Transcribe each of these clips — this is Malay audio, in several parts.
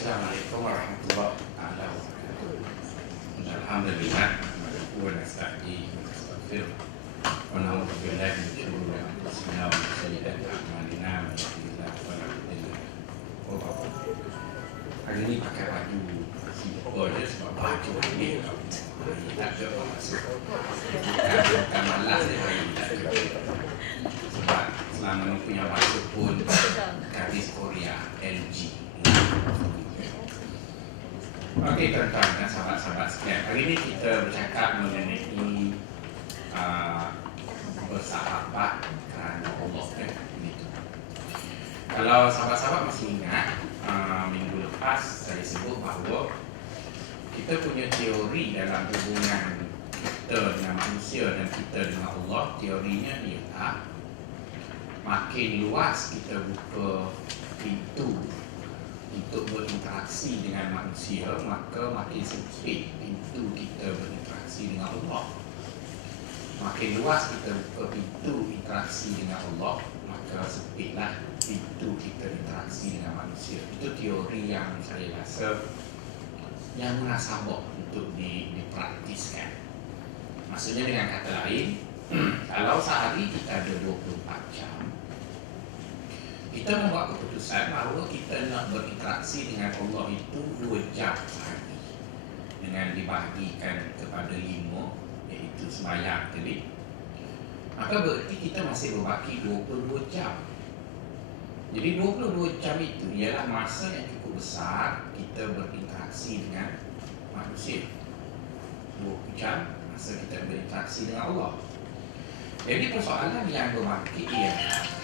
Assalamualaikum warahmatullahi wabarakatuh. Alhamdulillah, nahmaduhu wa nasta'inuhu wa nastaghfiruh wa na'udzu billahi min shururi anfusina wa min sayyiati a'malina man yahdihillahu fala mudilla lahu. Hari ini pakai baju simple je sebab baju ini tak ada apa maksud. Bukan malas dia sebab selama ni punya maksud pun garis Korea LG. Okey tuan-tuan dan sahabat-sahabat sekalian, hari ini kita bercakap mengenai bersahabat kerana Allah. Kalau sahabat-sahabat masih ingat, minggu lepas saya sebut bahawa kita punya teori dalam hubungan kita dengan manusia dan kita dengan Allah. Teorinya ialah makin luas kita buka pintu untuk berinteraksi dengan manusia, maka makin sempit pintu kita berinteraksi dengan Allah. Makin luas kita buka pintu interaksi dengan Allah, maka sempitlah pintu kita interaksi dengan manusia. Itu teori yang saya rasa yang munasabah untuk dipraktiskan. Maksudnya dengan kata lain, kalau sehari kita ada 24 jam, kita membuat keputusan bahawa kita nak berinteraksi dengan Allah itu 2 jam sehari, dengan dibahagikan kepada 5, iaitu sembahyang tadi, maka berarti kita masih berbaki 22 jam. Jadi 22 jam itu ialah masa yang cukup besar kita berinteraksi dengan manusia. 20 jam masa kita berinteraksi dengan Allah. Jadi persoalan yang berbangkit ialah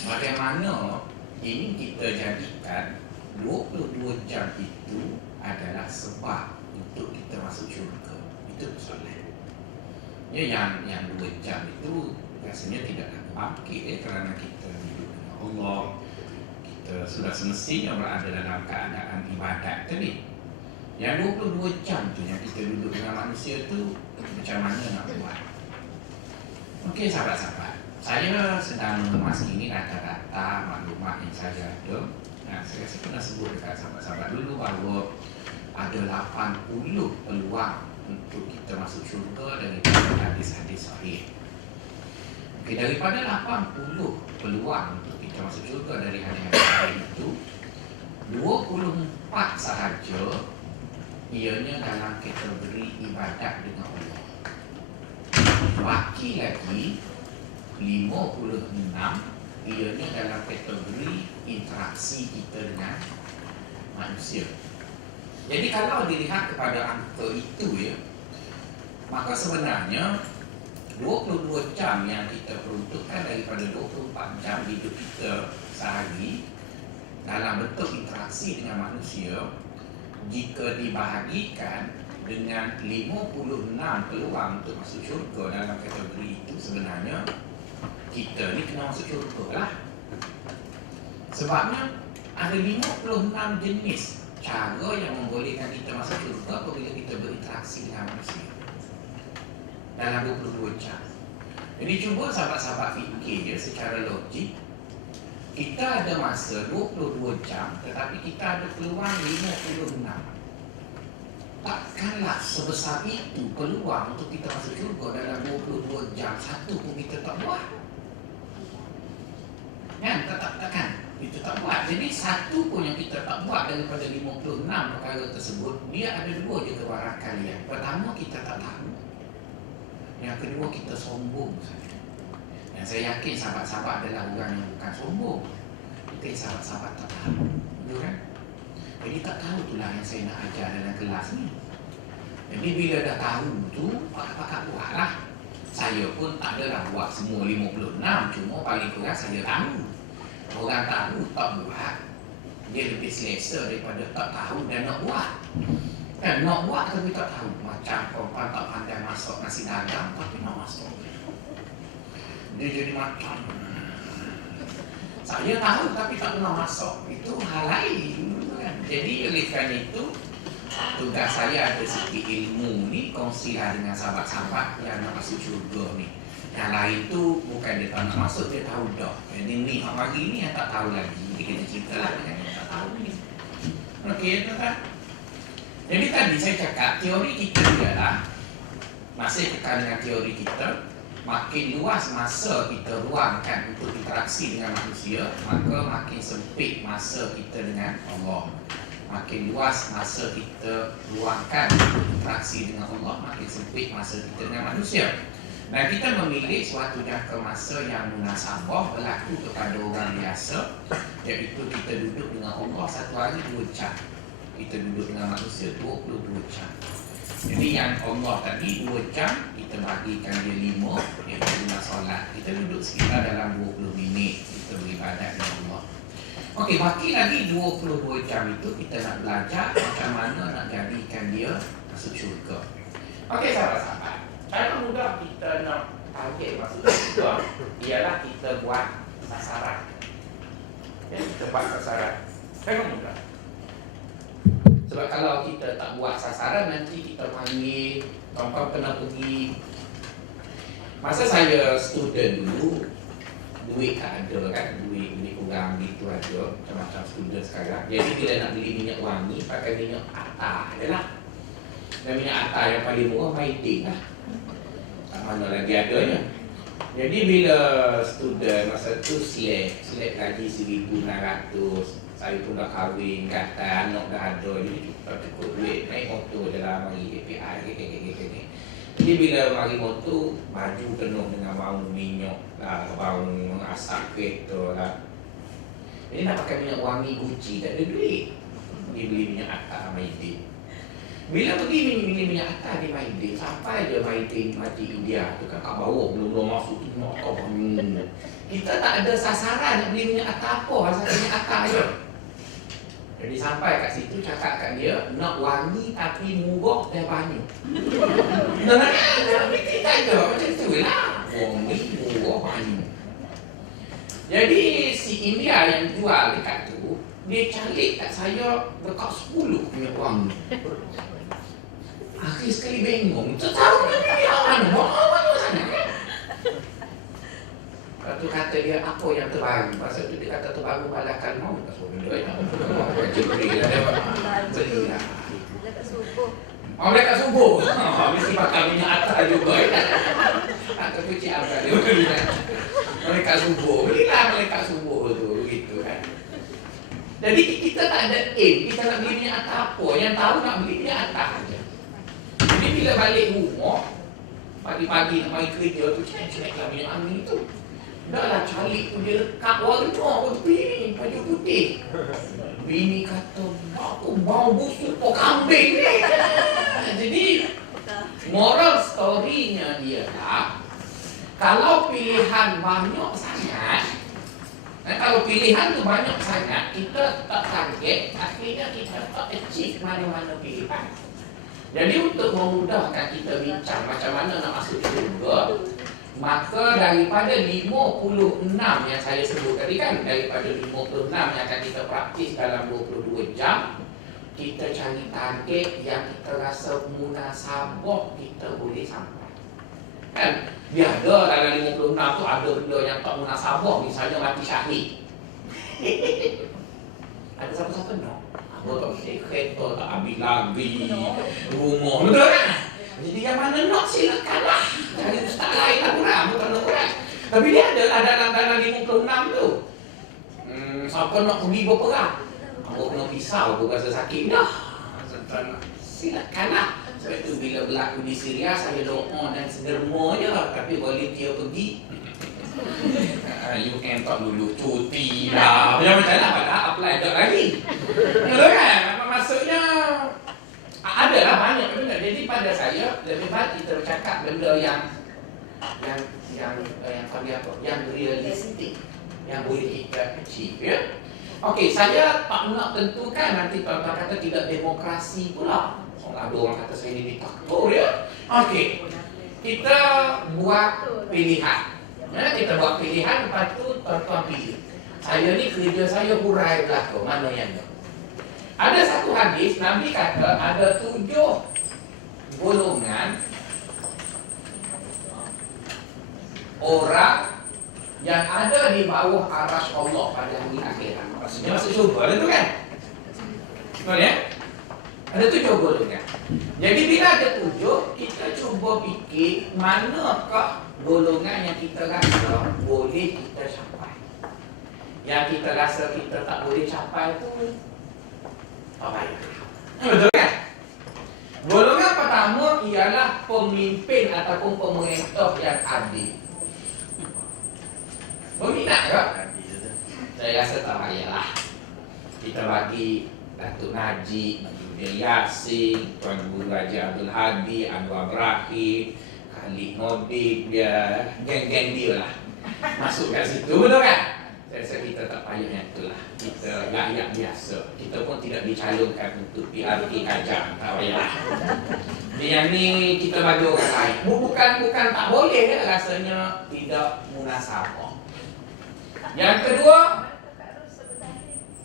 bagaimana ini kita jadikan 22 jam itu adalah sebab untuk kita masuk syurga. Itu persoalan. Ya, yang 2 jam itu rasanya tidak bangkit kerana kita hidup dengan Allah. Kita sudah semestinya berada dalam keadaan ibadat tadi. Yang 22 jam tu yang kita duduk dengan manusia tu, macam mana nak buat? Okey sahabat-sahabat, saya sedang mengemas ini rata-rata maklumat yang saya ada. Saya rasa pernah sebut dekat sahabat-sahabat dulu bahawa ada 80 peluang untuk kita masuk syurga daripada hadis-hadis sahih. Okey, daripada 80 peluang untuk kita masuk syurga dari hadis-hadis sahih itu, 24 sahaja ianya dalam kategori ibadat dengan Allah. Baki lagi 56 ianya dalam kategori interaksi kita dengan manusia. Jadi kalau dilihat kepada angka itu ya, maka sebenarnya 22 jam yang kita peruntukkan daripada 24 jam hidup kita sehari dalam bentuk interaksi dengan manusia, jika dibahagikan dengan 56 peluang untuk masuk syurga dalam kategori itu, sebenarnya kita ni kena masuk syurga lah. Sebabnya ada 56 jenis cara yang membolehkan kita masuk syurga apabila kita berinteraksi dengan manusia dalam 22 jam. Jadi cuba sahabat-sahabat fikir je secara logik. Kita ada masa 22 jam, tetapi kita ada peluang 56. Takkanlah sebesar itu peluang untuk kita masuk syurga dalam 22 jam satu pun kita tak buat. Kan? Takkan kita tak buat. Jadi satu pun yang kita tak buat daripada 56 perkara tersebut, dia ada 2 je kebarakalian. Pertama, kita tak tahu. Yang kedua, kita sombong saja. Dan saya yakin sahabat-sahabat adalah orang yang bukan sombong. Mungkin sahabat-sahabat tak tahu. Betul kan? Jadi tak tahu itulah yang saya nak ajar dalam kelas ni. Jadi bila dah tahu tu, pakat-pakat buat lah. Saya pun tak adalah buat semua 56, cuma paling kurang saya tahu. Orang tahu tak buat, dia lebih selesa daripada tak tahu dan nak buat. Kan nak buat tapi tak tahu. Macam perempuan tak pandai masak nasi dagang tapi nak masak. Dia jadi macam saya tahu tapi tak pernah masak. Itu hal lain kan? Jadi oleh kerana itu, tugas saya ada sikit ilmu ni, kongsilah dengan sahabat-sahabat yang nak masuk syurga ni. Yang lain tu bukan dia tak nak masuk, dia tahu dah. Jadi ni hari ni yang tak tahu lagi, kita cerita lah dengan yang tak tahu ni. Okey, tuan-tuan. Jadi tadi saya cakap teori kita ialah masih kekal dengan teori kita, makin luas masa kita luangkan untuk interaksi dengan manusia, maka makin sempit masa kita dengan Allah. Makin luas masa kita luangkan untuk interaksi dengan Allah, makin sempit masa kita dengan manusia. Dan kita memilih suatu jangka masa yang munasabah berlaku kepada orang biasa, iaitu kita duduk dengan Allah satu hari 2 jam. Kita duduk dengan manusia 22 jam. Jadi yang Allah tadi 2 jam, kita bagikan dia 5, iaitu 5 solat. Kita duduk sekitar dalam 20 minit kita beribadat dengan Allah. Okey, baki lagi 22 jam itu kita nak belajar macam mana nak jadikan dia masuk syurga. Okey sahabat-sahabat, cara mudah kita nak target masuk syurga ialah kita buat sasaran. Ya, kita buat sasaran. Cara mudah. Sebab kalau kita tak buat sasaran, nanti kita panggil tuan-tuan kena pergi. Masa saya student dulu, duit tak ada kan, duit kurang gitu ada, macam-macam student sekarang. Jadi bila nak beli minyak wangi, pakai minyak atar je lah. Dan minyak atar yang paling murah Maidin lah, tak mana lagi adanya. Jadi bila student masa tu selek lagi 1,600. Saya pun dah kahwin, kata anak dah ada, jadi cukup duit, naik motor je lah, mari API, gini. Jadi bila mari motor, baju penuh dengan bau minyak lah, bau asap kereta lah. Jadi nak pakai minyak wangi Gucci, tak ada duit. Dia beli minyak atar Maidin. Bila pergi beli minyak atar di Maidin, sampai je Maidin mati India tu kan kat bawah, belum masuk tu motor. Kita tak ada sasaran nak beli minyak atar apa, asal minyak atar je. Jadi sampai kat situ cakap kat dia, nak wangi tapi murah dan banyak. Nak bikin tak ada, macam tu lah. Wangi, murah, banyak. Jadi si India yang jual dekat tu, dia calik kat saya dekat 10 minyak wangi. Akhir sekali bengong, tak tahu minyak mana, mana sana. Lepas tu kata dia, apa yang terbaru? Masa tu dia kata terbaru malakan mau. Tak suruh benda ya. Macam beri lah dia. Beri lah. Dekat subuh. Oh, dekat subuh. Mesti pakai minyak atar juga ya. Atau cuci abang dia beri lah. Mereka subuh. Berilah mereka subuh tu. Begitu kan. Jadi kita tak ada aim. Kita nak beli minyak atar apa. Yang tahu nak beli minyak atar je. Jadi bila balik rumah, pagi-pagi nak mari kerja tu, cek lah minyak angin tu. Dah lah calik tu dia lekat warna pun bini baju putih. Bini kata, aku bau busuk kau kambing ni. Jadi moral story-nya dia lah, kalau pilihan banyak sangat, kalau pilihan tu banyak sangat, kita tak target, akhirnya kita tak achieve mana-mana pilihan. Jadi untuk memudahkan kita bincang macam mana nak masuk syurga, maka daripada 56 yang saya sebut tadi kan, daripada 56 yang akan kita praktis dalam 22 jam, kita cari target yang kita rasa munasabah kita boleh sampai. Kan? Dia ada dalam 56 tu ada benda yang tak munasabah, misalnya mati syahid. Ada siapa-siapa nak? Apa tak kereta tak habis lagi, rumah, betul kan? Jadi yang mana nak silakanlah. Cari ustaz lain lah kurang, bukan nak kurang. Tapi dia ada dalam 56 tu. Siapa nak pergi berperang? Aku kena pisau, aku rasa sakit dah. Silakanlah. Sebab itu bila berlaku di Syria, saya doa dan sederma je. Tapi volunteer pergi. UN tak dulu cuti lah. Macam-macam lah, padahal apply tak lagi. Betul kan? Maksudnya adalah banyak benda. Jadi pada saya lebih baik kita bercakap benda yang realistik, yang boleh kita achieve, ya. Okey, saya tak nak tentukan nanti tuan-tuan kata tidak demokrasi pula. Ada orang kata saya ini diktator, ya. Okey, kita buat pilihan. Ya, kita buat pilihan, lepas tu tuan-tuan pilih. Saya ni kerja saya hurai belakang, mana yang tak. Ada satu hadis, Nabi kata ada 7 golongan orang yang ada di bawah arasy Allah pada hari akhirat. Maksudnya masuk syurga lah tu kan? Betul ya? Ada 7 golongan. Jadi bila ada 7, kita cuba fikir manakah golongan yang kita rasa boleh kita capai. Yang kita rasa kita tak boleh capai tu tak payah. Betul kan? Golongan pertama ialah pemimpin ataupun pemerintah yang adil. Berminat tak? Saya rasa tak payahlah. Kita bagi Datuk Najib, Nurdin Yassin, Tuan Guru Haji Abdul Hadi, Anwar Ibrahim, Khalid Nordin, dia geng-geng dia lah masuk kat situ, betul kan? Saya rasa kita tak payah yang itulah. Kita rakyat biasa. Kita pun tidak dicalonkan untuk PRT Kajang, tak payah. Yang ni kita bagi orang lain. Bukan tak boleh kan, rasanya tidak munasabah. Yang kedua,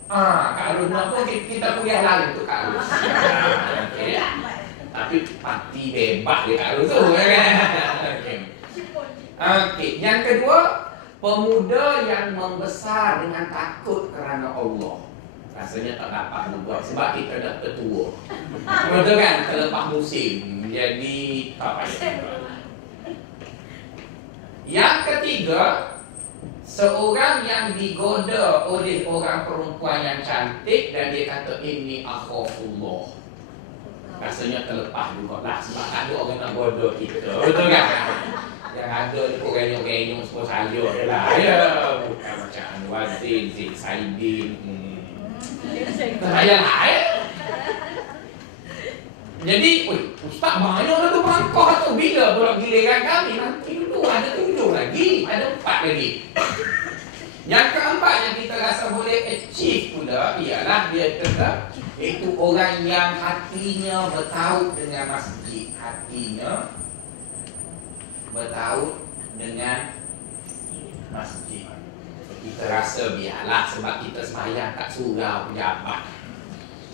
Kak Arun pun kita kuliah lain untuk Kak Arun. Okay. Tapi parti bebas dia Kak Arun tu. Okay. Yang kedua, pemuda yang membesar dengan takut kerana Allah. Rasanya tak dapat buat sebab kita dah tertua. Betul kan? Terlepas musim. Jadi tak payah. Yang ketiga, seorang yang digoda oleh orang perempuan yang cantik dan dia kata ini akhafullah. Rasanya terlepas jugalah sebab tak ada orang nak goda kita. Betul kan? Yang ada ni pun renyong-renyong semua saja je lah. Ya, bukan macam Anwar Zain, Zain Saidin. Tak payahlah ya. Jadi, Ustaz banyak dah tu bangkah tu. Bila pula giliran kami? Nanti dulu ada 7 lagi. Ada 4 lagi. Yang keempat yang kita rasa boleh achieve pula ialah dia tetap iaitu orang yang hatinya bertaut dengan masjid. Hatinya bertaut dengan masjid. Kita rasa biarlah sebab kita sembahyang kat surau pejabat.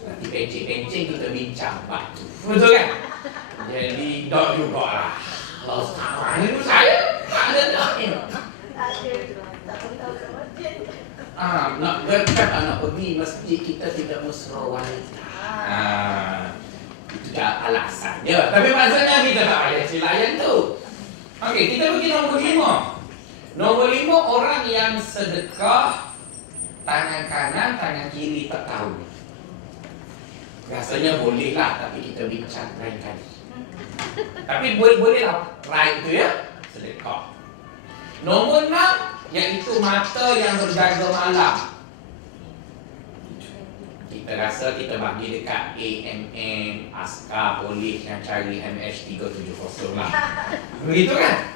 Nanti pencing-pencing kita bincang batu. Betul kan? Jadi dok jugalah. Allah Ustaz, ini saya tak ada dok ni. Nak berkat nak pergi masjid kita tidak mesra wanita. Itu dah alasan je. Tapi maksudnya kita tak payah silayan tu. Okey, kita pergi nombor 5. Nombor 5, orang yang sedekah tangan kanan, tangan kiri tak tahu. Rasanya bolehlah, tapi kita bincang lain kali. Tapi bolehlah right tu ya, sedekah. Nombor 6, iaitu mata yang berjaga malam. Kita rasa kita bagi dekat AMM, askar, polis yang cari MH370 lah. Begitu kan?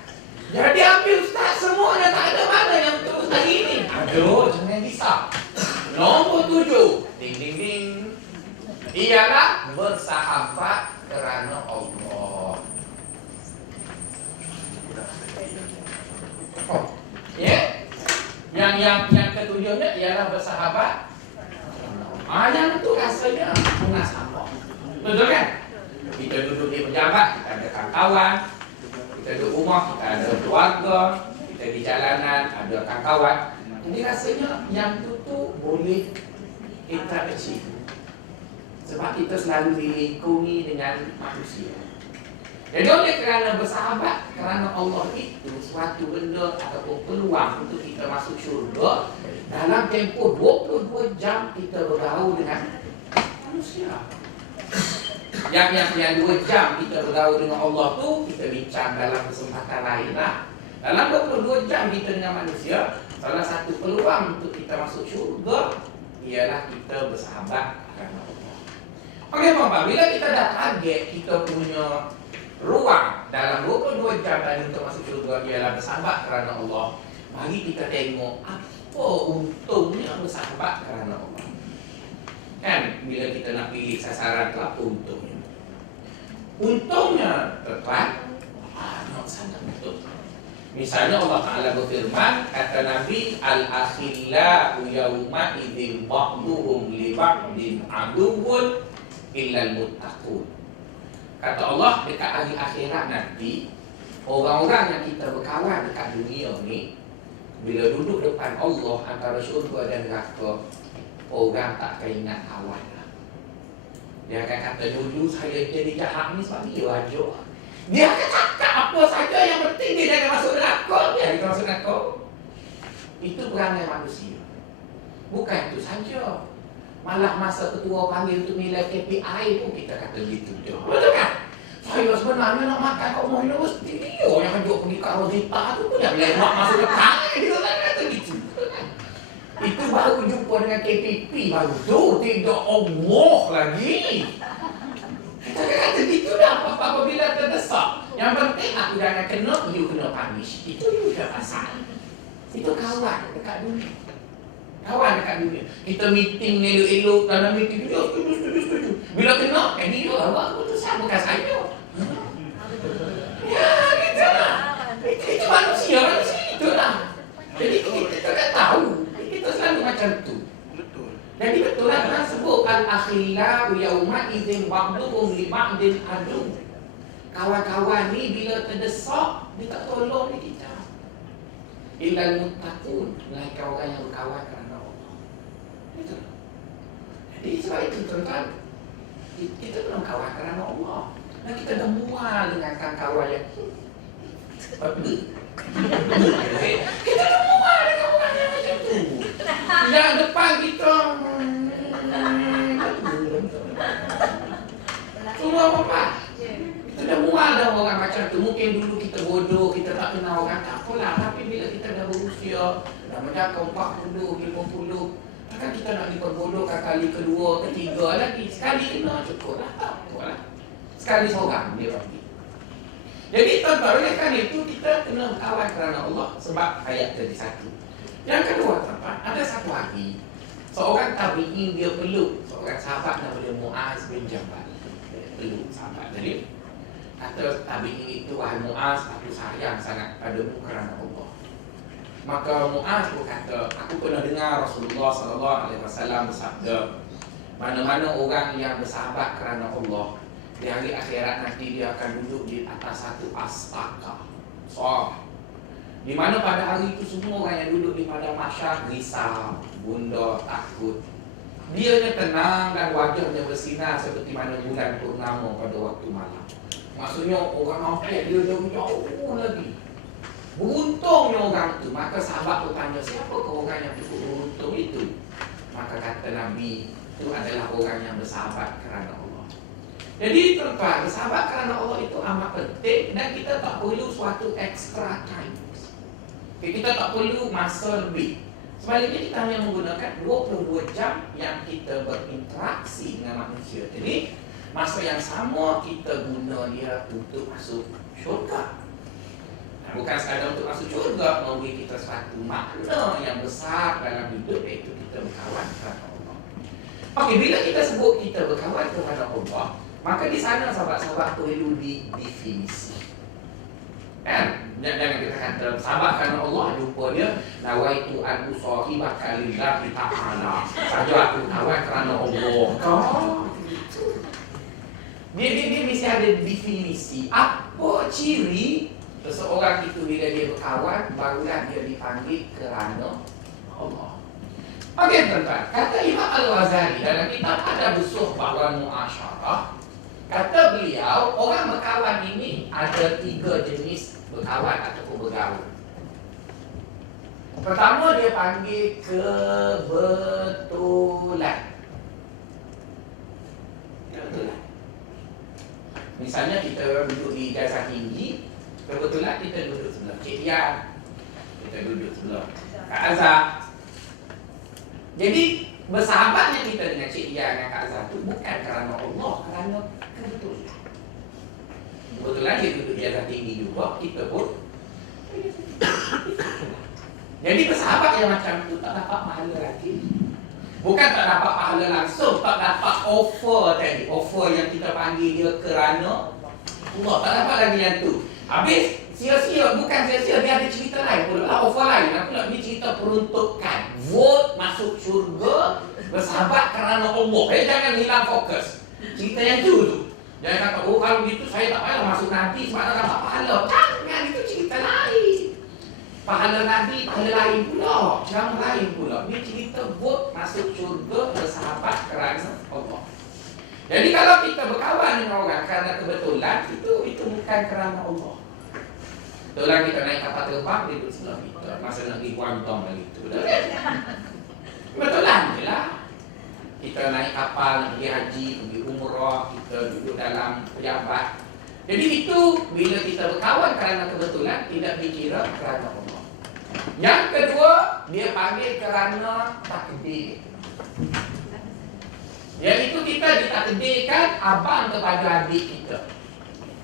Jadi ambil Ustaz semua dah tak ada mana yang terus hari ini. Aduh, jangan risau. Nombor 7, ding ding ding, ialah bersahabat kerana Allah. Oh, ya? Yang ketujuhnya ialah bersahabat. Yang itu rasanya munasabah. Betul kan? Kita duduk di pejabat, kita ada kawan-kawan. Kita duduk rumah, kita ada keluarga. Kita di jalanan, ada kawan-kawan. Jadi rasanya yang itu tu boleh kita achieve. Sebab kita selalu dilingkungi dengan manusia. Jadi oleh kerana bersahabat kerana Allah itu suatu benda ataupun peluang untuk kita masuk syurga. Dalam tempoh 22 jam kita bergaul dengan manusia. Yang 2 jam kita bergaul dengan Allah tu kita bincang dalam kesempatan lain lah. Dalam 22 jam kita dengan manusia, salah satu peluang untuk kita masuk syurga ialah kita bersahabat kerana Allah. Okey Bapak, bila kita dah target kita punya ruang dalam 22 jam tadi untuk masuk syurga ialah bersahabat kerana Allah, mari kita tengok apa untungnya bersahabat kerana Allah. Kan bila kita nak pilih sasaran tu apa untungnya? Untungnya tepat banyak sangat untung. Misalnya Allah Ta'ala berfirman, kata Nabi, al-akhillau yawma idzin ba'duhum li ba'din aduwwun illal muttaqun. Kata Allah, dekat hari akhirat nanti, orang-orang yang kita berkawan dekat dunia ni, bila duduk depan Allah antara syurga dan neraka, orang tak akan ingat kawan lah. Dia akan kata dulu saya jadi jahat ni sebab dia wajar. Dia akan cakap apa saja yang penting dia jangan masuk neraka. Dia akan masuk neraka. Itu perangai manusia. Bukan itu saja. Malah masa ketua panggil untuk nilai KPI pun kita kata gitu je. Betul kan? Saya sebenarnya nak makan kat rumah universiti dia yang duduk pergi kat Rosita tu pun dah boleh buat masuk ke tangan. Kita tak kata gitu. Itu baru jumpa dengan KPP baru tu. Tidak Allah lagi. Kita kata gitu dah apabila terdesak. Yang penting aku jangan kena, you kena punish. Itu juga pasal. Itu kawan dekat dunia. Kawan dekat dunia. Kita meeting elok-elok dalam meeting dia setuju. Bila kena, dia awak keputusan bukan saya. Ya, gitu lah. Itu manusia itulah. Jadi kita tak tahu. Kita selalu macam tu. Betul. Jadi betul lah Tuhan sebut al-akhillau yauma idzin ba'duhum li ba'din adu. Kawan-kawan ni bila terdesak dia tak tolong ni kita. Illal muttaqun, melainkan orang yang berkawan kerana Allah. Itu. Jadi sebab itu tuan-tuan, kita belum kawan kerana Allah. Dan kita dah mual dengan kawan yang kita dah mual dengan orang yang macam tu. Yang depan kita semua apa? Kita dah mual dah orang macam tu. Mungkin dulu kita bodoh, kita tak kenal orang, tak apalah. Tapi bila kita dah berusia, dah menjangkau 40, 50, takkan kita nak diperbodohkan kali kedua, ketiga lagi. Sekali kena cukup lah, tak apalah. Sekali seorang dia pasti. Jadi tuan-tuan, oleh kerana itu kita kena kawan kerana Allah sebab ayat tadi satu. Yang kedua tuan-tuan, ada satu hari seorang tabi'in dia peluk seorang sahabat nama Muaz bin Jabal. Peluk sahabat tadi. Kata tabi'in itu, wahai Muaz, aku sayang sangat padamu kerana Allah. Maka Muaz berkata, aku pernah dengar Rasulullah SAW bersabda, mana-mana orang yang bersahabat kerana Allah, di hari akhirat nanti dia akan duduk di atas satu astaka. Di mana pada hari itu semua orang yang duduk di padang mahsyar risau, gundah, takut. Dianya tenang dan wajahnya bersinar seperti mana bulan purnama pada waktu malam. Maksudnya orang nampak dia jauh lagi. Beruntungnya orang itu. Maka sahabat tu tanya, siapakah orang yang cukup beruntung itu? Maka kata Nabi, itu adalah orang yang bersahabat kerana Allah. Jadi tuan-tuan, bersahabat kerana Allah itu amat penting. Dan kita tak perlu suatu extra time. Kita tak perlu masa lebih. Sebaliknya kita hanya menggunakan 22 jam yang kita berinteraksi dengan manusia. Jadi masa yang sama kita guna dia untuk masuk syurga. Bukan sekadar untuk masuk syurga, memberi kita suatu makna yang besar dalam hidup, iaitu kita berkawan kepada Allah. Okey, bila kita sebut kita berkawan kepada Allah, maka di sana sahabat-sahabat perlu didefinisi. Kan? Jangan kita kata sahabat kerana Allah, jumpa dia nawaitu an usahibaka lillahi ta'ala. Saja aku kawan kerana Allah. Dia mesti ada definisi. Apa ciri seseorang itu bila dia berkawan, barulah dia dipanggil kerana Allah. Okey tuan-tuan, kata Imam Al-Ghazali dalam kitab Adab Suhbah wal Mu'asyarah, kata beliau, orang berkawan ini ada 3 jenis berkawan ataupun bergaul. Pertama dia panggil kebetulan. Kebetulan. Misalnya kita duduk di ijazah tinggi, kebetulan kita duduk sebelah Cik Dian, kita duduk sebelah Kak Azhar. Jadi bersahabatnya kita dengan Cik Dian dan Kak Azhar itu bukan kerana Allah, kerana kebetulan. Kebetulan dia duduk ijazah tinggi juga, kita pun. Jadi bersahabat yang macam tu tak dapat pahala lagi. Bukan tak dapat pahala langsung, tak dapat offer tadi. Offer yang kita panggil dia kerana Allah, tak dapat lagi yang tu. Habis sia-sia, bukan sia-sia, dia ada cerita lain pula, offer lain. Aku nak ni cerita peruntukan. Vote masuk syurga, bersahabat kerana Allah. Jangan hilang fokus. Cerita yang tu. Jangan kata, oh kalau gitu saya tak payah masuk nanti sebab tak dapat pahala. Jangan, itu cerita lain. Pahala nanti, pahala lain pula. Jangan lain pula. Ini cerita vote masuk syurga, bersahabat kerana Allah. Jadi kalau kita berkawan dengan orang kerana kebetulan, itu bukan kerana Allah. Kebetulan kita naik kapal terbang, dia duduk sebelah kita. Masa nak pergi Guangdong lagi tu. Kebetulan je lah. Kita naik kapal, nak pergi haji, pergi umrah, kita duduk dalam pejabat. Jadi itu, bila kita berkawan kerana kebetulan, tidak dikira kerana Allah. Yang kedua, dia panggil kerana takdir. Iaitu kita ditakdirkan abang kepada adik kita.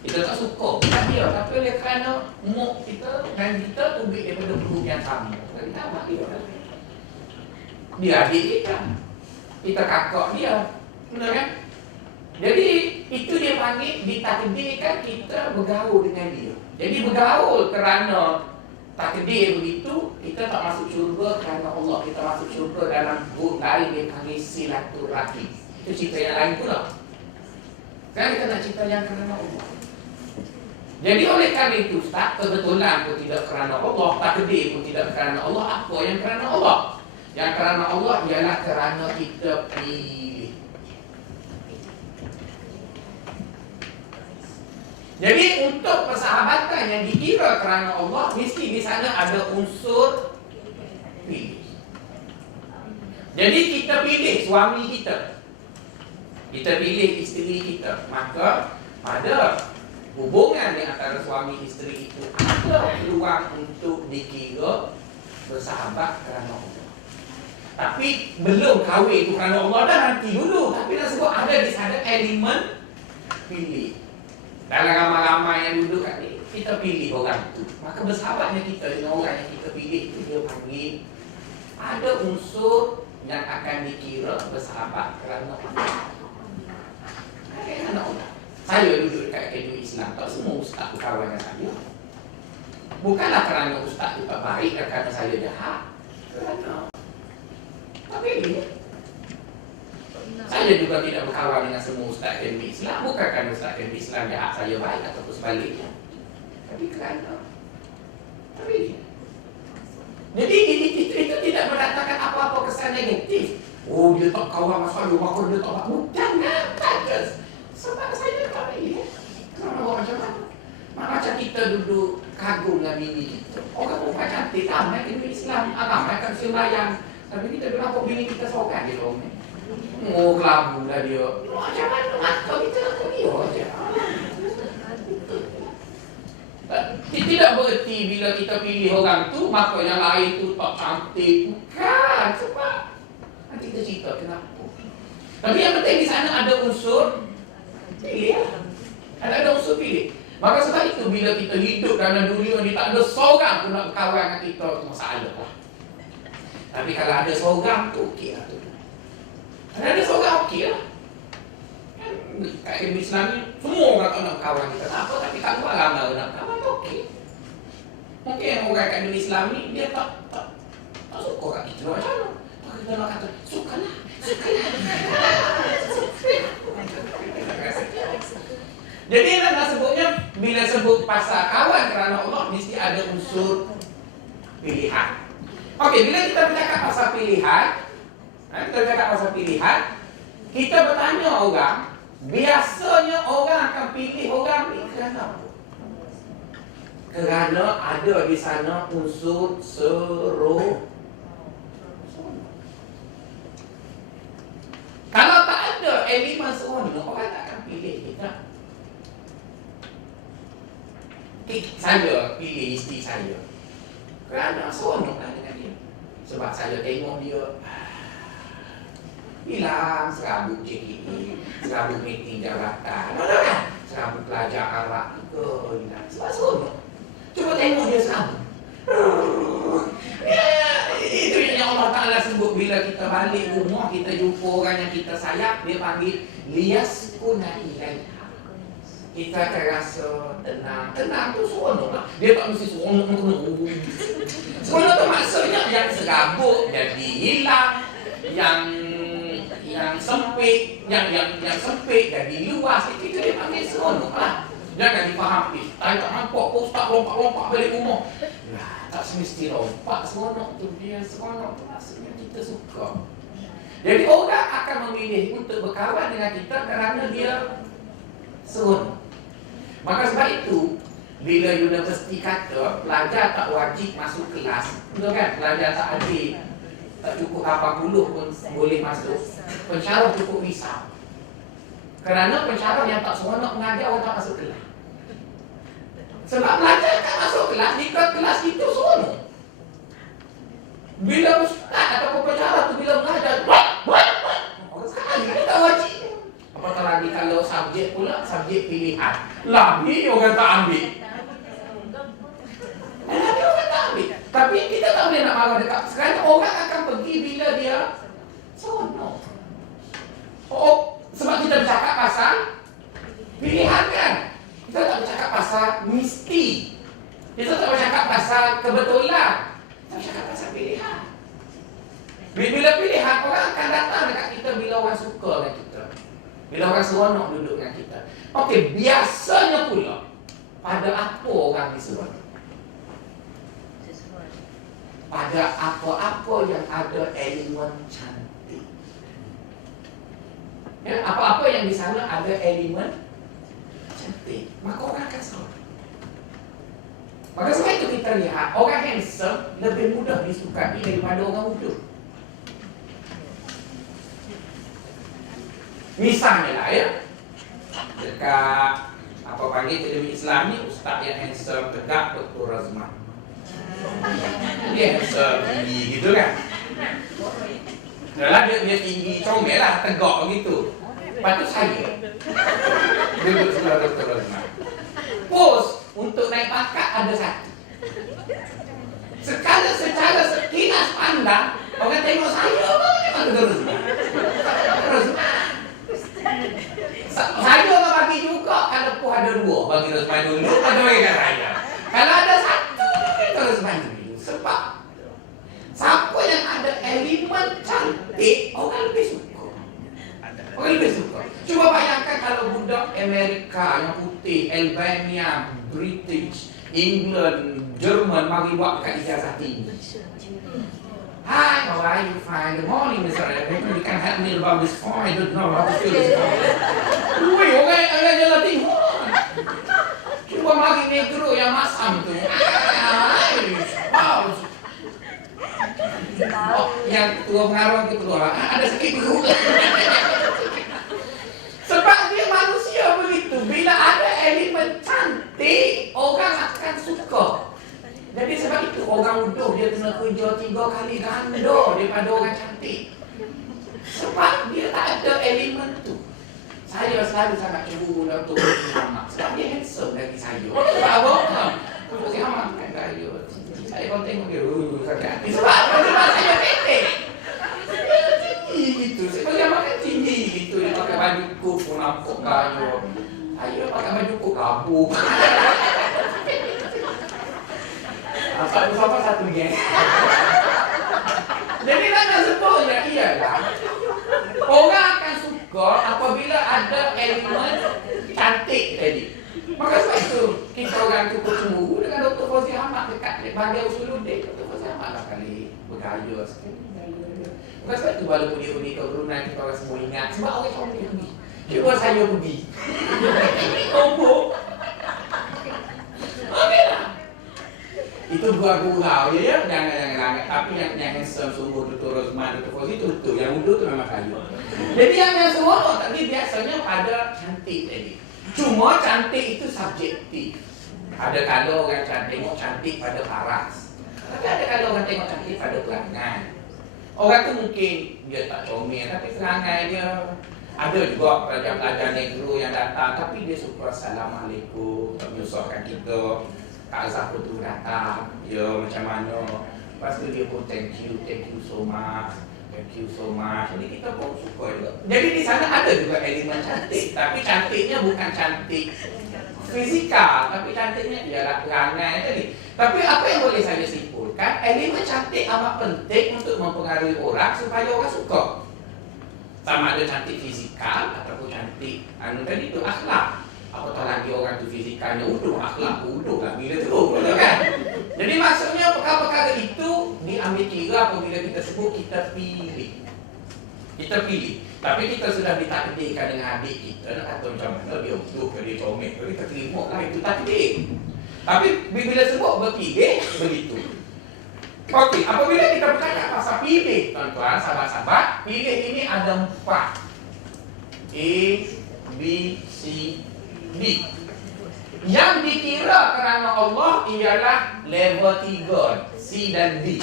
Kita tak suka bukan dia, tapi oleh kerana umur kita dan kita tubik daripada perut yang sama. Kita abang dia. Dia adik kita. Kita kakak dia. Benar kan? Jadi itu dia panggil ditakdirkan kita bergaul dengan dia. Jadi bergaul kerana takdir begitu, kita tak masuk syurga kerana Allah. Kita masuk syurga dalam bab lain dia panggil silaturahim. Itu cerita yang lain pula. Sekarang kita nak cerita yang kerana Allah. Jadi oleh kerana itu Ustaz, kebetulan pun tidak kerana Allah, takdir pun tidak kerana Allah. Apa yang kerana Allah? Yang kerana Allah ialah kerana kita pilih. Jadi untuk persahabatan yang dikira kerana Allah, mesti di sana ada unsur pilih. Jadi kita pilih suami kita, kita pilih isteri kita, maka ada hubungan di antara suami isteri itu ada peluang untuk dikira bersahabat kerana Allah. Tapi belum kahwin itu kerana Allah dah, nanti dulu. Tapi dah sebut ada di sana elemen pilih. Dalam ramai-ramai yang duduk kat ni, kita pilih orang tu. Maka bersahabatnya kita dengan orang yang kita pilih itu dia panggil ada unsur yang akan dikira bersahabat kerana Allah. Kerana Allah. Saya duduk dekat akademi Islam, tak semua ustaz berkawan dengan saya. Bukanlah kerana ustaz itu tak baik dan kerana saya jahat. Kerana tak pilih. Saya juga tidak berkawan dengan semua ustaz akademi Islam. Bukan kerana ustaz akademi Islam jahat, saya baik ataupun sebaliknya. Tapi kerana tak pilih. Jadi itu tidak mendatangkan apa-apa kesan negatif. Oh, dia tak kawan dengan saya, maka dia tak bukan. Jangan. Sebab saya tak pilih. Kerana orang macam mana? Macam kita duduk kagum dengan bini kita. Orang perempuan cantik, ramai di Islam. Ramai kan sembahyang. Tapi kita kenapa bini kita seorang je dong. Oh, kelabu lah dia. Macam mana mata kita aku dia je. Tidak bererti bila kita pilih orang tu, maka yang lain tu tak cantik. Bukan. Sebab nanti kita cerita kenapa. Tapi yang penting di sana ada unsur pilih. Ada unsur pilih. Maka sebab itu bila kita hidup dalam dunia ni tak ada seorang pun nak berkawan dengan kita, itu masalah lah. Tapi kalau ada seorang tu okey lah tu. Kalau ada seorang okey lah. Kan kat ilmu Islam ni semua orang tak nak berkawan kita. Apa tapi tak luar ramai nak berkawan tu okey. Mungkin orang kat ilmu Islam ni dia tak suka kat kita macam mana. Maka kita nak kata sukalah. Jadi nak sebutnya bila sebut pasal kawan kerana Allah mesti ada unsur pilihan. Okey, bila kita bercakap pasal pilihan, kita bertanya orang, biasanya orang akan pilih orang ni kerana apa? Kerana ada di sana unsur seronok. Kalau tak ada elemen seronok, orang tak akan pilih kita. Saya pilih isteri saya kerana seronoklah dengan dia. Sebab saya tengok dia hilang serabut JKE, serabut meeting jabatan, serabut pelajar Arab ke hilang. Sebab seronok. Cuba tengok dia serabut. Itu yang Allah Ta'ala sebut bila kita balik rumah, kita jumpa orang yang kita sayang, dia panggil liyaskuna ilaiha. Kita akan rasa tenang. Tenang tu seronok lah. Dia tak mesti seronok. Seronok tu maksudnya yang serabut jadi hilang, yang sempit, yang sempit jadi luas. Itu dia panggil seronok lah. Jangan dipaham, saya tak nampak ustaz lompat-lompat balik rumah. Tak semesti lompat seronok tu. Dia seronok tu maksudnya kita suka. Jadi orang akan memilih untuk berkawan dengan kita kerana dia seronok. Maka sebab itu, bila universiti kata pelajar tak wajib masuk kelas, betul kan? Pelajar tak adil, tak cukup 80 pun boleh masuk. Pensyarah cukup risau. Kerana pensyarah yang tak seronok mengajar orang tak masuk kelas. Sebab pelajar tak masuk kelas, jika kelas itu seronok. Bila ustaz ataupun pensyarah tu bila mengajar, sekali kita wajib. Apatah lagi kalau subjek pula, subjek pilihan. Lagi orang tak ambil. Lagi orang tak ambil. Tapi kita tak boleh nak marah dekat. Sekarang orang akan pergi bila dia seronok. Oh, sebab kita bercakap pasal pilihan kan. Kita tak bercakap pasal mesti. Kita tak bercakap pasal kebetulan. Kita bercakap pasal pilihan. Bila pilihan, orang akan datang dekat kita bila orang suka dengan kita, bila orang seronok duduk dengan kita. Okey, biasanya pula pada apa orang diseronok? Pada apa-apa yang ada elemen cantik. Ya, apa-apa yang di sana ada elemen cantik, maka orang akan seronok. Maka sebab itu kita lihat orang handsome lebih mudah disukai daripada orang bodoh. Misalnya lah ya, dekat apa panggil televisi Islam ni, ustaz yang handsome tegak Dr. Razman. Dia handsome tinggi gitu kan. Dalam dia tinggi comel lah, tegak begitu. Lepas tu saya duduk sebelah Dr. Razman. Pos untuk naik pangkat ada satu. Secara sekilas pandang, orang tengok saya memang Dr. Razman. Saya orang bagi juga kalau pun ada dua, bagi Razman dulu, ada bagi kat saya. Kalau ada satu, Razman dulu. Sebab siapa yang ada elemen cantik, orang lebih suka. Orang lebih suka. Cuba bayangkan kalau budak Amerika yang putih, Albania, British, England, Jerman mari buat kat ijazah tinggi. Hi, how are you? Fine. Good morning, Mr. Evans. You can help me about this form. I don't know how to fill this form. Ui, orang jalan timur. Cuba mari negro yang masam tu. Wow. Oh, yang ketua pengarah ke ketua. Ada sikit beruk. Sebab dia manusia begitu. Bila ada elemen cantik, orang akan suka. Jadi sebab itu orang bodoh dia kena kerja 3 kali ganda daripada orang cantik. Sebab dia tak ada elemen tu. Saya selalu sangat cemburu dalam tu Muhammad. Sebab dia handsome lagi saya. Sebab apa? Sebab saya makan gaya. Saya kalau tengok dia, sakit hati. Sebab saya pendek. Dia tinggi gitu. Sebab dia makan tinggi gitu. Dia pakai baju kuk pun nampak gaya. Saya pakai baju kuk kabur. Satu sama satu geng. Jadi nak sebutnya ialah orang akan suka apabila ada elemen cantik tadi. Maka sebab itu kita orang cukup cemburu dengan Dr. Fauzi Ahmad dekat Bandar Usuluddin. Dr. Fauzi Ahmad lah kali bergaya sekali. Maka sebab itu walaupun dia pergi ke Brunei kita orang semua ingat. Sebab orang tahu dia pergi. Cuba saya pergi. Tombok. Okey lah. Itu gurau ya, jangan langit. Tapi yang handsome sungguh Dr. Razman, Dr. Fauzi itu betul. Yang muda tu memang kayu. Jadi yang seronok tadi biasanya pada cantik tadi. Cuma cantik itu subjektif. Ada kalau orang tengok cantik pada paras. Tapi ada kalau orang tengok cantik pada perangai. Orang tu mungkin dia tak comel, tapi perangai dia. Ada juga pelajar-pelajar negro yang datang, tapi dia suka Assalamualaikum, tak menyusahkan kita. Kak Azhar tu datang, ya macam mana. Lepas tu dia pun thank you so much. Jadi kita pun suka juga. Jadi di sana ada juga elemen cantik. Tapi cantiknya bukan cantik fizikal, tapi cantiknya ialah perangai tadi. Tapi apa yang boleh saya simpulkan, elemen cantik amat penting untuk mempengaruhi orang supaya orang suka. Sama ada cantik fizikal ataupun cantik tadi itu akhlak. Apatah lagi orang tu fizikalnya uduh, akhlak uduh lah bila tu, betul kan? Jadi maksudnya perkara-perkara itu diambil kira apabila kita sebut kita pilih. Kita pilih. Tapi kita sudah ditakdirkan dengan adik kita, nak kata macam mana dia utuh ke dia comel, kita terima lah, itu takdir. Tapi bila sebut berpilih, begitu. Okey, apabila kita bercakap pasal pilih, tuan-tuan, sahabat-sahabat, pilih ini ada 4. A, B, C, D. Yang dikira kerana Allah ialah level 3, C dan D.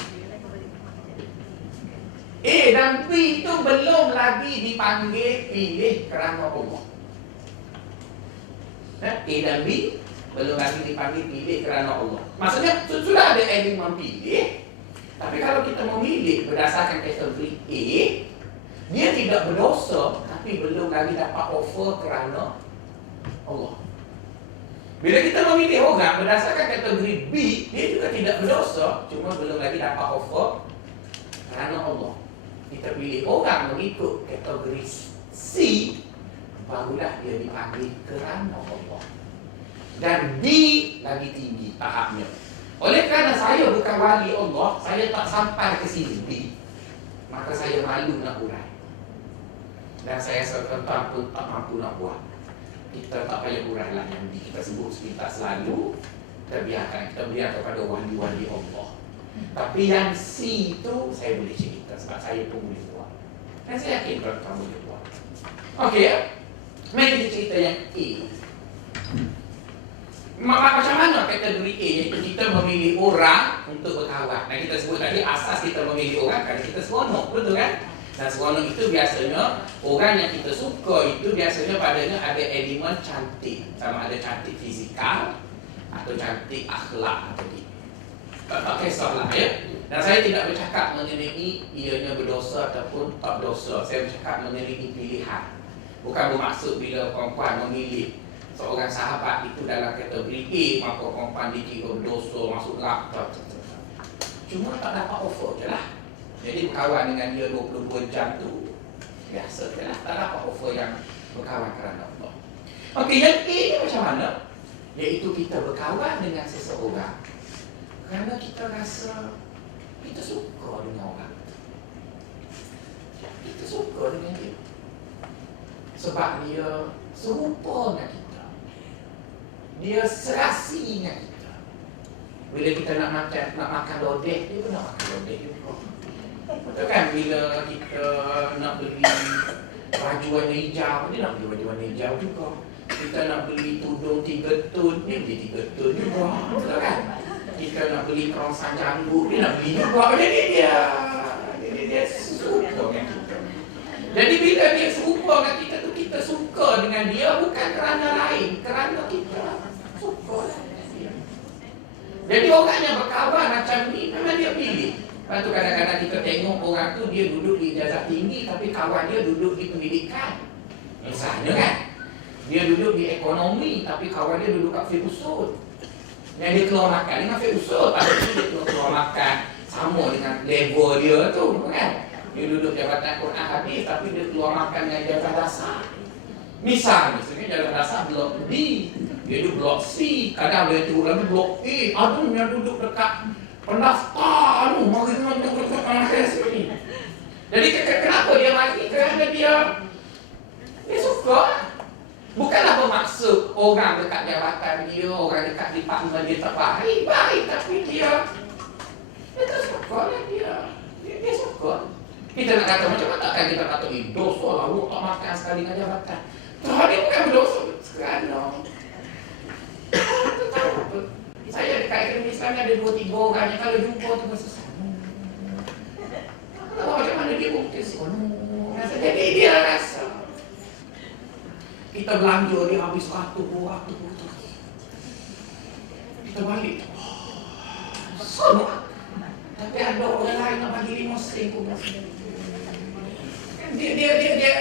A dan B itu belum lagi dipanggil pilih kerana Allah. A dan B belum lagi dipanggil pilih kerana Allah. Maksudnya sudah ada elemen pilih. Tapi kalau kita memilih berdasarkan kategori A, dia tidak berdosa, tapi belum lagi dapat offer kerana Allah. Bila kita memilih orang berdasarkan kategori B, dia juga tidak berdosa, cuma belum lagi dapat offer kerana Allah. Kita pilih orang mengikut kategori C, barulah dia dipanggil kerana Allah. Dan D lagi tinggi tahapnya. Oleh kerana saya bukan wali Allah, saya tak sampai ke sini B, maka saya malu nak urai. Dan saya sebentar pun tak mampu nak buat. Kita tak payah urai lah yang kita sebut sepintas selalu. Kita biarkan kepada wali-wali Allah. Tapi yang C itu saya boleh cerita sebab saya pun boleh buat. Dan saya yakin tuan-tuan boleh buat. Okey ya. Mari kita cerita yang A. Macam mana kategori A, iaitu kita memilih orang untuk berkawan. Dan kita sebut tadi asas kita memilih orang kerana kita seronok, betul kan? Dan seronok itu biasanya orang yang kita suka itu biasanya padanya ada elemen cantik, sama ada cantik fizikal atau cantik akhlak atau gitu. Tak kisahlah ya. Dan saya tidak bercakap mengenai ianya berdosa ataupun tak berdosa. Saya bercakap mengenai pilihan. Bukan bermaksud bila perempuan memilih seorang sahabat itu dalam kategori A, maka perempuan dikira berdosa, masuk neraka. Cuma tak dapat offer je lah. Jadi berkawan dengan dia 22 jam tu biasa je lah. Tak dapat offer yang berkawan kerana Allah. Okey, yang A ni macam mana? Iaitu kita berkawan dengan seseorang kerana kita rasa kita suka dengan orang. Kita suka dengan dia sebab dia serupa dengan kita. Dia serasi dengan kita. Bila kita nak makan lodeh, dia pun nak makan lodeh juga. Betul kan? Bila kita nak beli baju warna hijau, dia nak beli baju warna hijau juga. Kita nak beli tudung 3 tun, dia beli 3 tun juga. Betul kan? Kita nak beli kerongsang janggut, dia nak beli juga. Jadi dia serupa dengan kita. Jadi bila dia serupa dengan kita tu, kita suka dengan dia bukan kerana lain, kerana kita suka dengan dia. Jadi orang yang berkawan macam ni memang dia pilih. Lepas tu kadang-kadang kita tengok orang tu dia duduk di ijazah tinggi tapi kawan dia duduk di pendidikan. Misalnya kan, dia duduk di ekonomi tapi kawan dia duduk kat fiqh. Yang dia keluar makan dengan fiqh, tapi dia keluar makan sama dengan level dia tu kan. Dia duduk jabatan Quran hadis tapi dia keluar makan dengan ijazah dasar. Misalnya ijazah dasar blok D, dia duduk blok C, kadang dia turun lagi blok A. Aduh, yang duduk dekat pendaftar tu, mari duduk dekat sini. Jadi kenapa dia mari? Kerana dia suka. Bukanlah bermaksud orang dekat jabatan dia, orang dekat departemen dia tak baik, tapi dia tak suka lah dia suka. Kita nak kata macam mana, takkan kita kata dosa lah, tak makan sekali dengan jabatan. Tuhan dia bukan berdosa kerana saya dekat ekonomi Islam ada 2-3 orang yang kalau jumpa tu bersesat. Macam mana dia bukti jadi dia rasa kita belanja dia habis 100 kita balik sama. Tapi ada orang lain nak bagi 5 sen pun dia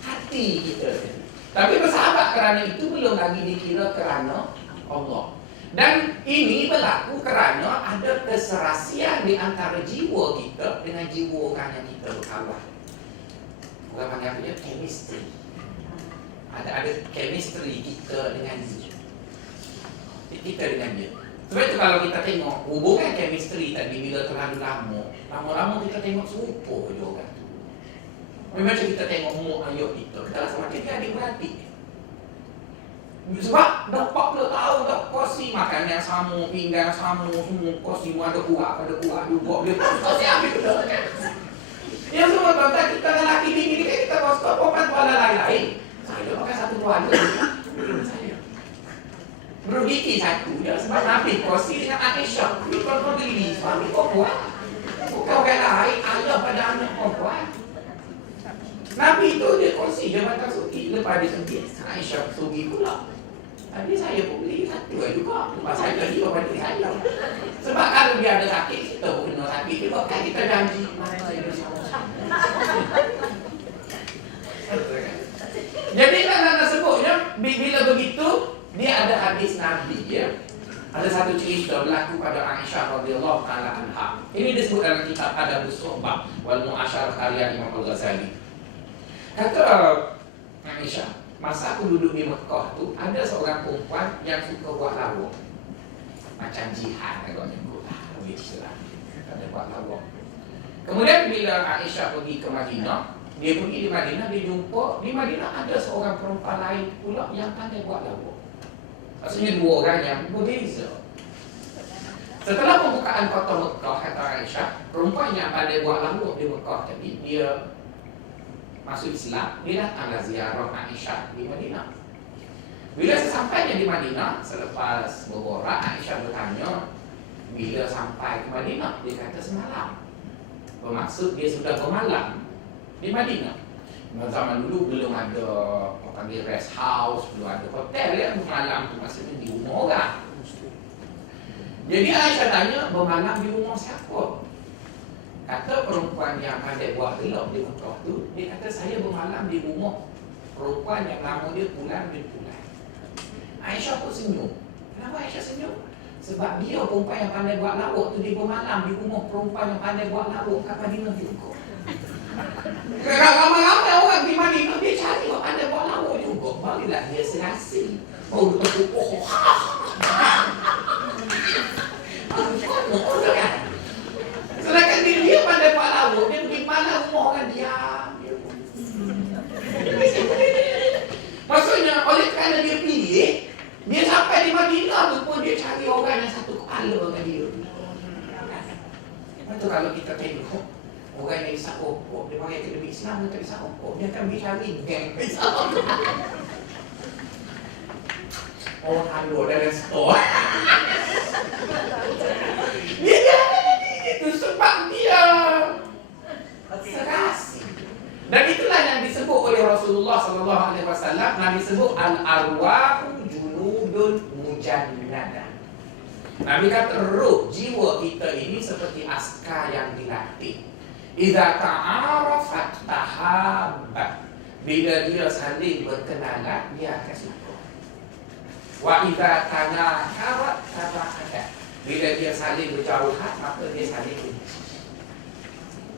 hati kita. Tapi bersahabat kerana itu belum lagi dikira kerana Allah. Dan ini berlaku kerana ada keserasian di antara jiwa kita dengan jiwa orang yang kita berkawan. Orang panggil apa dia? Chemistry. Ada chemistry kita dengan dia. Kita dengan dia. Sebab itu kalau kita tengok hubungan chemistry tadi bila terlalu lama-lama kita tengok serupa je orang tu. Memang kita tengok umur ayah kita rasa macam dia adik-beradik. Sebab dah 40 tahun dah kursi makan yang sama, pinggan sama, semua kursi ada kuat juga. Dia kursi habis betul kan? Yang semua tuan-tuan kita lelaki bini kita kursi perempuan kuala lain-lain. Saya pakai satu keluarga. Saya berbiki satu dia sebab Nabi kursi dengan Aisyah. Dia kalau beli suami perempuan. Bukan orang lain, ayah pada anak perempuan. Nabi itu dia kursi jabatan suki. Lepas dia sempit, Aisyah suki pula. Tadi saya pun beli satu juga. Lepas saya lagi pada saya. Sebab kalau dia ada sakit, kita pun kena sakit juga. Kan kita janji mana saya bersama-sama. Jadi kan sebutnya bila begitu dia ada hadis Nabi ya. Ada satu cerita berlaku pada Aisyah radhiyallahu taala anha. Ini disebut dalam kitab Adabus Suhbah wal Mu'asyarah karya Imam Al-Ghazali. Kata Aisyah, masa aku duduk di Mekah tu ada seorang perempuan yang suka buat lawak. Macam jihad agak nyebut lah. Ada buat lawak. Kemudian bila Aisyah pergi ke Madinah, dia pergi di Madinah, dia jumpa di Madinah ada seorang perempuan lain pula yang pandai buat lawak. Maksudnya dua orang yang berbeza. Setelah pembukaan kota Mekah, kata Aisyah, perempuan yang pandai buat lawak di Mekah tadi, dia masuk Islam, dia datanglah ziarah Aisyah di Madinah. Bila sesampainya di Madinah, selepas berborak, Aisyah bertanya, bila sampai ke Madinah? Dia kata semalam. Bermaksud dia sudah bermalam di Madinah. Zaman dulu belum ada apa panggil rest house, belum ada hotel ya, bermalam tu maksudnya di rumah orang. Jadi Aisyah tanya, bermalam di rumah siapa? Kata perempuan yang pandai buat gelap di Mekah tu, dia kata saya bermalam di rumah perempuan yang nama dia Fulan bin Fulan. Aisyah pun senyum. Kenapa Aisyah senyum? Sebab dia perempuan yang pandai buat lawak tu, dia bermalam di rumah perempuan yang pandai buat lawak kat Madinah juga. Ramai-ramai orang di Madinah dia cari orang pandai buat lawak juga. Barulah dia serasi. Oh, sedangkan dia pandai buat lawak, dia pergi mana rumah orang diam. Maksudnya oleh kerana dia pilih, dia sampai di Madinah tu pun dia cari orang yang satu kepala dengan dia. Betul kalau kita tengok orang yang isap rokok, dia pakai akademik Islam, dia tak isap rokok, dia akan pergi cari geng isap rokok. Orang halu dalam store. Dia jalan itu sebab dia serasi. Dan itulah yang disebut oleh Rasulullah SAW. Nabi sebut al-arwahu junudun mujannada. Nabi kata ruh, jiwa kita ini seperti askar yang dilatih. Idza ta'arafat tahabbat. Bila dia saling berkenalan, dia akan suka. Wa idza tanakarat tabaadat. Bila dia saling berjauhan, maka dia saling benci.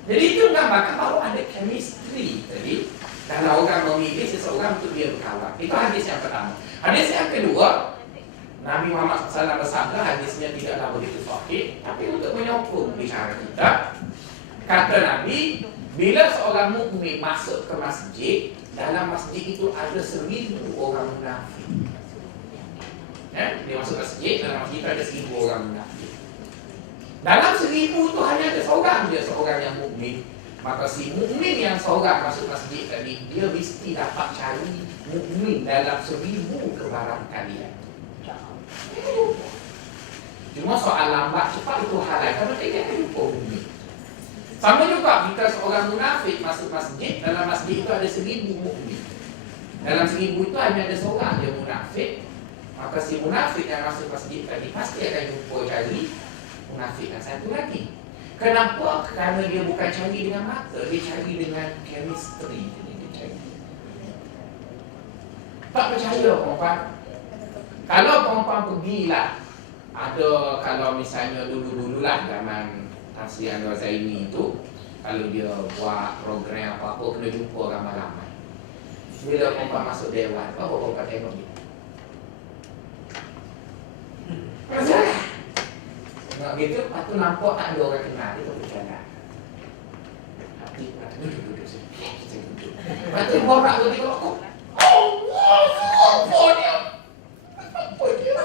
Jadi itu menggambarkan bahawa ada chemistry tadi dalam orang memilih seseorang untuk dia berkawan. Itu hadis yang pertama. Hadis yang kedua, Nabi Muhammad SAW bersabda, hadisnya tidaklah begitu sahih, tapi untuk menyokong bicara kita, kata Nabi, bila seorang mukmin masuk ke masjid, dalam masjid itu ada 1000 orang munafik. Dia masuk masjid, dalam masjid itu ada 1000 orang munafik. Dalam 1000 itu hanya ada seorang dia, seorang yang mukmin. Maka si mukmin yang seorang masuk masjid tadi, dia mesti dapat cari mukmin dalam 1000 kebarangkalian. Cuma soal lambat cepat itu halal, kalau tidak akan jumpa mukmin. Sama juga jika seorang munafik masuk masjid, dalam masjid itu ada 1000 mukmin. Dalam 1000 itu hanya ada seorang dia munafik. Maka si munafik yang masuk masjid tadi pasti akan jumpa cari munafik yang satu lagi. Kenapa? Kerana dia bukan cari dengan mata, dia cari dengan chemistry. Dia cari. Tak percaya perempuan. Kalau perempuan pergilah, ada kalau misalnya dulu-dululah zaman Tan Sri Anwar Zaini itu, kalau dia buat program apa-apa kena jumpa ramai-ramai. Bila perempuan masuk dewan, apa perempuan tengok dia? Masalah. Tengok gitu, lepas tu nampak tak ada orang kenal, dia tak berjalan. hati. Duduk. Saya duduk. Lepas tu borak tu tengok aku. Allah, apa dia? Apa dia?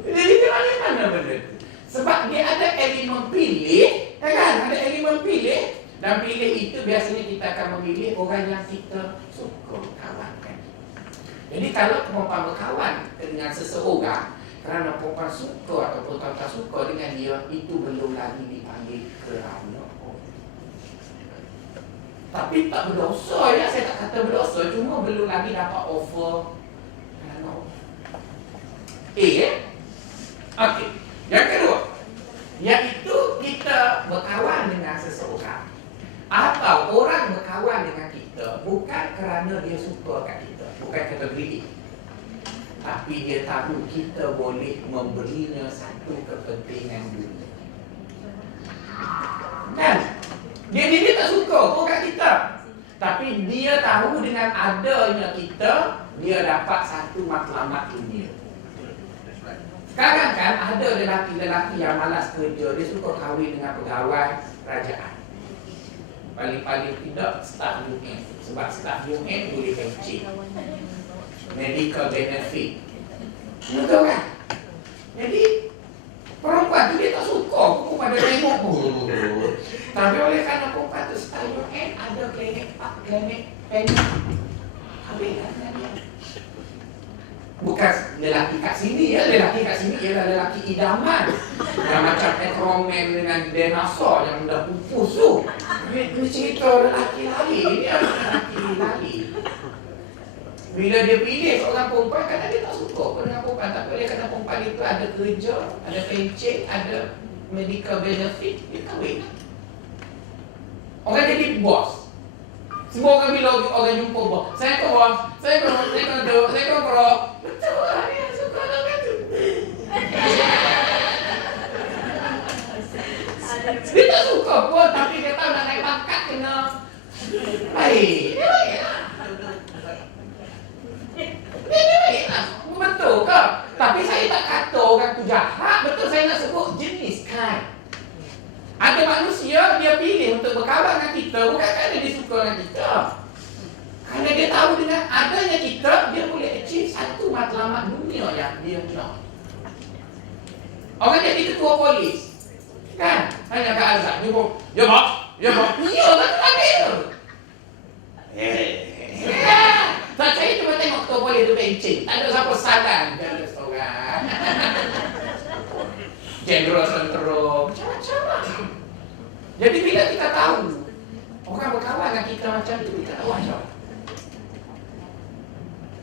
Jadi dari mana benda tu? Sebab dia ada elemen pilih, kan? Ada elemen pilih. Dan pilih itu biasanya kita akan memilih orang yang kita suka kawankan. Jadi kalau perempuan berkawan dengan seseorang kerana perempuan suka ataupun tak suka dengan dia, itu belum lagi dipanggil kerana. Tapi tak berdosa ya, saya tak kata berdosa, cuma belum lagi dapat offer kerana. Okey. Yang kedua, iaitu kita berkawan dengan seseorang atau orang berkawan dengan kita bukan kerana dia suka kat kita, bukan kata greedy, tapi dia tahu kita boleh memberinya satu kepentingan dunia. Kan? Dia tak suka pun kat kita, tapi dia tahu dengan adanya kita, dia dapat satu matlamat dunia. Sekarang kan ada lelaki-lelaki yang malas kerja, dia suka kahwin dengan pegawai kerajaan. Paling-paling tidak staf UN, sebab staf UN boleh pencet medical benefit. Betul kan? Jadi perempuan tu dia tak suka aku pada tengok pun. Tapi oleh kerana perempuan tu staf UN ada klinik penyet. Habis kan dia. Bukan lelaki kat sini ya, lelaki kat sini ialah lelaki idaman yang macam Aquaman dengan dinosaur yang dah pupus tu. Dia cerita lelaki lari, ini adalah lelaki lari. Bila dia pilih seorang perempuan, kadang dia tak suka pun dengan perempuan. Tak boleh kerana perempuan itu ada kerja, ada pencet, ada medical benefit, dia kahwin. Orang jadi bos. Semua orang bila orang jumpa bos, saya ke bos, saya ke bro. Betul lah, dia suka orang tu. Dia tak suka pun, tapi dia tahu nak naik pangkat kena baik. Dia baik lah. Dia baik lah. Betul ke? Tapi saya tak kata orang tu jahat. Betul, saya nak sebut jenis kan. Ada manusia dia pilih untuk berkawan dengan kita bukan kerana dia suka dengan kita. Kerana dia tahu dengan adanya kita, dia boleh achieve satu matlamat dunia yang dia nak. Orang jadi ketua polis, kan? Tanya Kak Azhar, ya bos, ya tak ada. Tak, saya cuma tengok ketua polis tu pencet. Tak ada siapa sadan. Dia ada seorang Jenderal Sentro, macam-macam lah. Jadi bila kita tahu orang berkawan dengan kita macam tu, kita tahu macam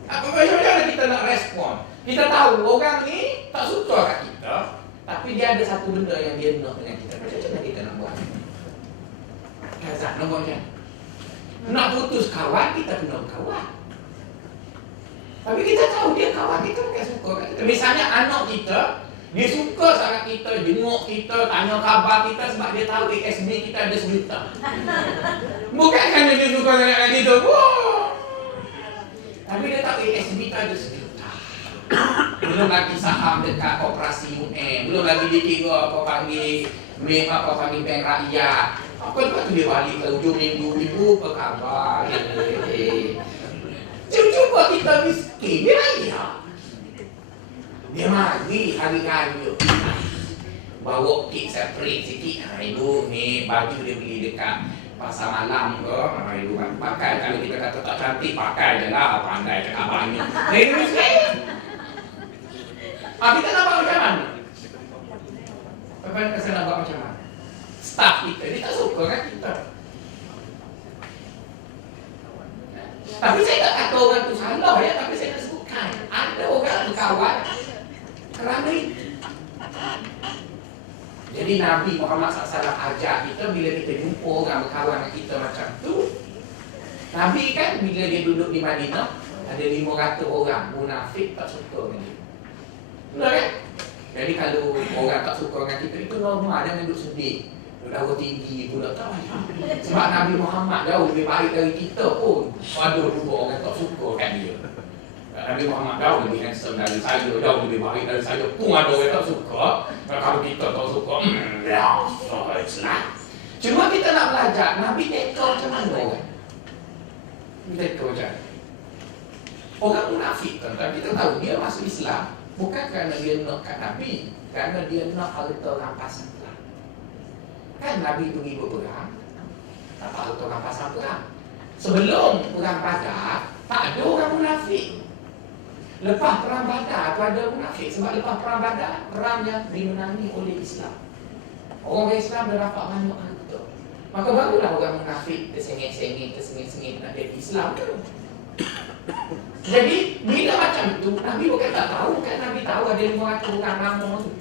mana kita nak respon. Kita tahu orang ni tak suka kat kita, tapi dia ada satu benda yang dia nak dengan kita. Macam mana kita nak buat? Kazak nak buat macam nak putus kawan, kita kena berkawan. Tapi kita tahu dia kawan kita bukan suka kat kita. Misalnya anak kita, dia suka sangat kita, jenguk kita, tanya khabar kita sebab dia tahu ASB kita ada 1 juta. Bukan kerana dia suka sangat kita. Wah. Tapi dia tahu ASB kita ada 1 juta. Belum lagi saham dekat koperasi UN, belum lagi dia kira apa panggil bank rakyat. Apa lepas tu dia balik ke hujung minggu, apa khabar? Cuba kita miskin, dia raya. Dia mari hari raya bawa kek separate sikit. Ibu ni baju dia beli dekat pasar malam ke. Ibu pakai, kalau kita kata tak cantik, pakai je lah. Pandai cakap banyak. Dia miskin. Kita nak buat macam mana? Apa yang saya nak buat macam mana? Staff kita, dia tak suka kan kita. Tapi saya tak kata orang tu salah ya, tapi saya nak sebutkan ada orang berkawan kerana itu. Jadi Nabi Muhammad SAW ajar kita bila kita jumpa orang berkawan dengan kita macam tu. Nabi kan bila dia duduk di Madinah, ada 500 orang munafik tak suka dengan dia. Betul kan? Jadi kalau orang tak suka dengan kita, itu normal, jangan duduk sedih. Darah tinggi pula tak payah. Sebab Nabi Muhammad jauh lebih baik dari kita pun. Ada dua orang tak suka kan dia. Nabi Muhammad jauh lebih handsome dari saya, jauh lebih baik dari saya pun ada orang tak suka. Kalau kita tak suka, biasa lah. Cuma kita nak belajar Nabi teka macam mana orang. Teka macam mana. Orang munafik tuan-tuan, kita tahu dia masuk Islam bukan kerana dia nak kat Nabi, kerana dia nak harta rampasan perang. Kan Nabi pergi berperang, dapat harta rampasan perang. Sebelum perang Badar, tak ada orang munafik. Lepas perang Badar, tu ada munafik. Sebab lepas perang Badar, perang yang dimenangi oleh Islam. Orang Islam dah dapat banyak harta. Maka barulah orang munafik tersengit-sengit nak jadi Islam tu. Jadi, bila macam tu, Nabi bukan tak tahu kan. Nabi tahu ada 500 orang lama tu.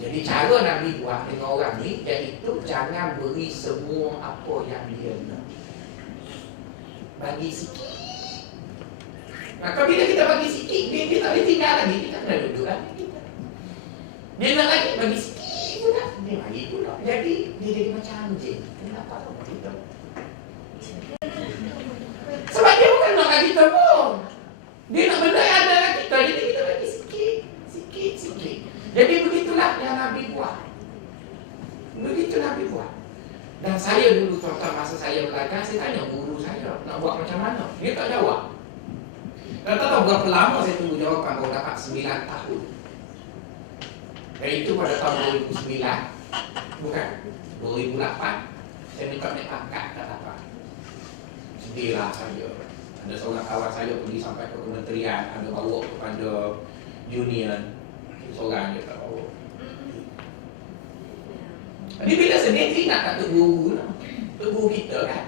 Jadi cara Nabi buat dengan orang ni, iaitu jangan beri semua apa yang dia nak. Bagi sikit. Maka bila kita bagi sikit, dia tak boleh tinggal lagi. Kita kena duduk lagi kita. Dia nak lagi bagi sikit pula, dia bagi pula. Jadi dia jadi macam anjing. Kenapa tak kita? Sebab dia bukan nak kat kita pun. Dia nak benda yang ada kat kita. Jadi kita bagi sikit. Jadi begitulah yang Nabi buat. Begitu Nabi buat. Dan saya dulu tuan-tuan, masa saya belajar, saya tanya guru saya nak buat macam mana. Dia tak jawab. Dan tak tahu berapa lama saya tunggu jawapan, baru dapat 9 tahun. Dan itu pada tahun 2009. Bukan, 2008. Saya minta naik pangkat, tak dapat. Sedihlah saya. Ada seorang kawan saya pergi sampai ke kementerian, ada bawa kepada union. Seorang dia tak bawa. Jadi bila sedih, dia ingat kat Tok Guru lah. Tok Guru kita kan,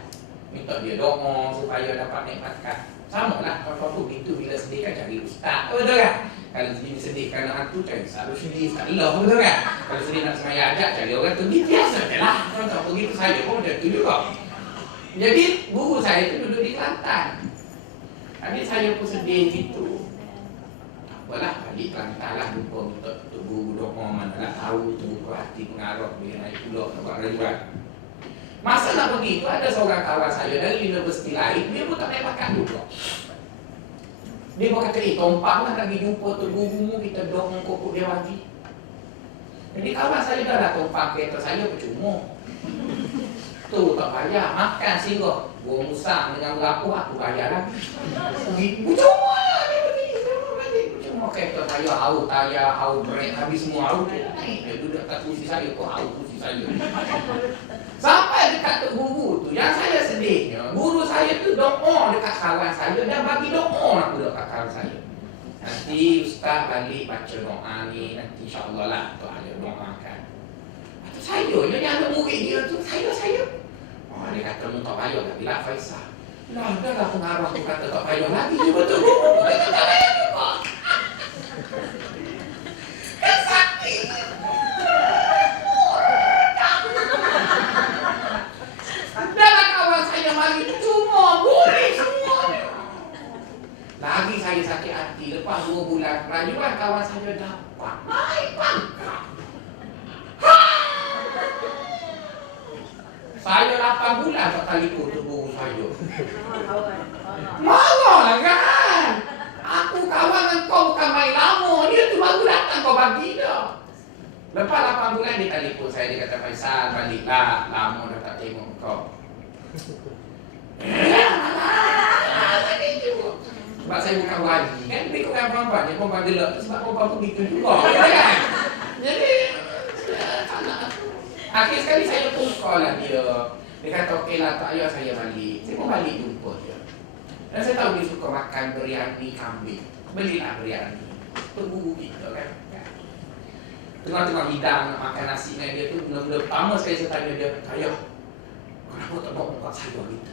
minta dia doa supaya dapat naik pangkat. Sama lah, kalau begitu bila sedih kan cari ustaz, betul kan? Kalau sedih kerana hantu, cari solusi, ustaz Allah, betul kan? Kalau sedih nak semaya ajak, cari orang tu, dia biasa je lah. Kalau begitu saya pun macam tu juga. Jadi guru saya tu duduk di Kelantan. Jadi saya pun sedih gitu. Tak apalah, balik Kelantan lah, lupa minta Tok Guru doa mana lah, tahu tu hati pengarah dia naik pulak nak buat rajuan. Masa nak pergi tu ada seorang kawan saya dari universiti lain, dia pun tak naik pangkat juga. Dia pun kata, tompang lah nak pergi jumpa Tok Guru, kita doa kokok dia bagi. Jadi kawan saya dah lah tompang kereta saya percuma. Tu tak bayar, makan singgah. Buang musang dengan berapa aku bayar lagi. Percuma lah dia pergi. Percuma kereta saya, haus tayar, haus brek, habis semua haus. Dia duduk kat kursi saya, kok haus kursi saya. Sampai dekat Tok Guru tu, yang saya sedihnya, guru saya tu doa dekat kawan saya dan bagi doa aku dekat kawan saya. Nanti ustaz balik baca doa ni, nanti insyaAllah lah tu ada doakan. Itu saya, yang ada murid dia tu, saya. Oh, dia kata mu tak payah lagi lah Faisal. Lah, dah lah pengarah tu kata tak payah lagi, dia betul guru, dia tak payah juga. Kan sakit. Mari cuma boleh semua. Lagi saya sakit hati. Lepas 2 bulan rajuan kawan saya dapat naik pangkat. Saya 8 bulan tak telefon tu guru saya. Marah kan? Aku kawan dengan kau bukan main lama. Dia tu baru datang kau bagi dah. Lepas 8 bulan dia telefon saya. Dia kata, Faisal baliklah. Lama dah tak tengok kau. Sebab saya bukan wali kan, lebih kurang perempuan dia perempuan gelap tu sebab perempuan pun gitu juga kan? Jadi akhir sekali saya pun call lah dia. Dia kata okey lah, tak payah saya balik. Saya pun balik jumpa dia. Dan saya tahu dia suka makan biryani kambing. Belilah biryani. Itu guru kita kan. Tengah-tengah hidang nak makan nasi dengan dia tu, benda-benda pertama sekali saya tanya dia, ayah, kenapa tak bawa muka saya gitu?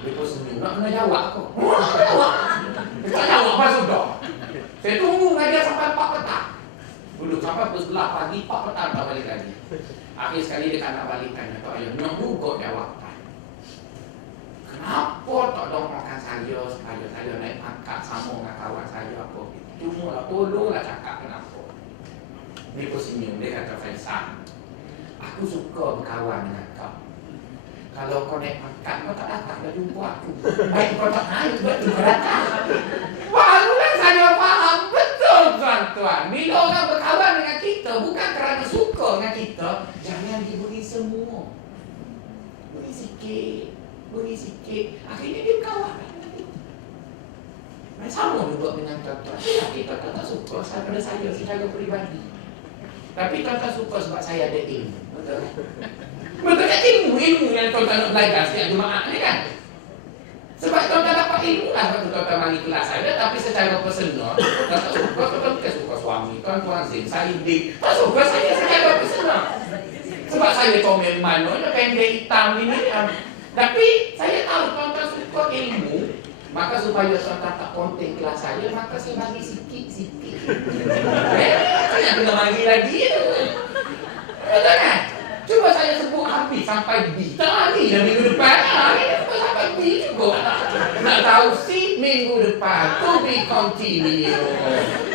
Dia pun senyum, nak kena jawab aku. Dia tak jawab apa sudah. Saya tunggu dengan dia sampai 4 petang. Duduk sampai pukul 11 pagi, 4 petang tak balik lagi. Akhir sekali dia tak nak balik tanya, tak ayah, nak juga jawapan. Kenapa tak doakan saya supaya saya naik pangkat sama dengan kawan saya apa? Cuma lah, tolonglah cakap kenapa. Dia pun senyum, dia kata, Faisal, aku suka berkawan dengan kau. Kalau kau naik pangkat, kau tak datang dah jumpa aku. Baik kau tak naik, betul kau datang. Barulah saya faham betul tuan. tuan-tuan, bila orang berkawan dengan kita bukan kerana suka dengan kita, jangan diberi semua. Beri sikit. Akhirnya dia kawan. Sama juga dengan tuan-tuan. Kita tak suka pada saya secara peribadi. Tapi tuan-tuan suka sebab saya ada ilmu. Betul kan? Betul kan ilmu yang tuan-tuan nak belajar setiap Jumaat ni kan? Sebab tuan-tuan dapat ilmu lah waktu tuan-tuan mari kelas saya. Tapi secara personal, tuan-tuan suka, tuan-tuan bukan suka suami. Tuan-tuan Zin, saya Dik. Tak suka saya secara personal. Sebab saya comel mana, pendek hitam ini. Tapi saya tahu tuan-tuan suka ilmu. Maka supaya tuan-tuan tak konten kelas saya, maka saya bagi sikit-sikit. Saya kena bagi lagi tu. Betul kan? Cuba saya sebut habis sampai B. Tak lagi dah minggu depan. Ini sampai B juga. Nak tahu si minggu depan. To be continue.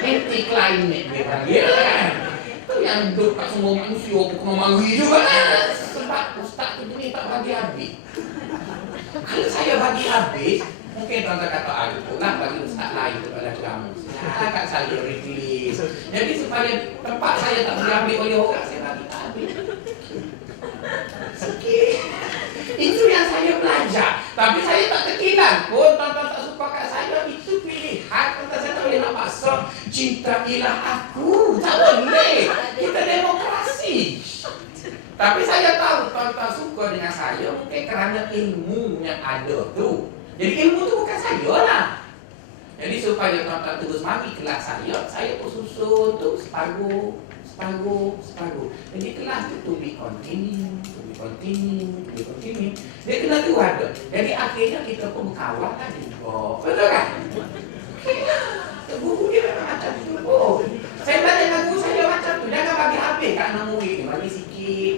Anti-climate dia panggil kan? Itu yang duduk kat semua manusia pun kena mari juga kan? Sebab ustaz tu ni tak bagi habis. Kalau saya bagi habis, mungkin tuan-tuan kata, aduh lah bagi ustaz lain kepada kamu. Kat saya rilis. Jadi supaya tempat saya tak diambil oleh orang, saya bagi habis. Sikit. Itu yang saya belajar. Tapi saya tak tekilan pun tuan-tuan tak suka kat saya. Itu pilihan. Tuan-tuan saya tak boleh nak paksa. Cintailah aku. Tak boleh. Kita demokrasi. Tapi saya tahu tuan-tuan suka dengan saya mungkin kerana ilmu yang ada tu. Jadi ilmu tu bukan saya lah. Jadi supaya tuan-tuan terus mari kelas saya pun susun tu separuh. Jadi kelas tu to be continue. Dia kena tu ada. Jadi akhirnya kita pun berkawan lah juga. Betul kan? Guru dia memang macam tu. Saya belajar dengan guru saya macam tu. Jangan bagi habis kat anak murid. Bagi sikit.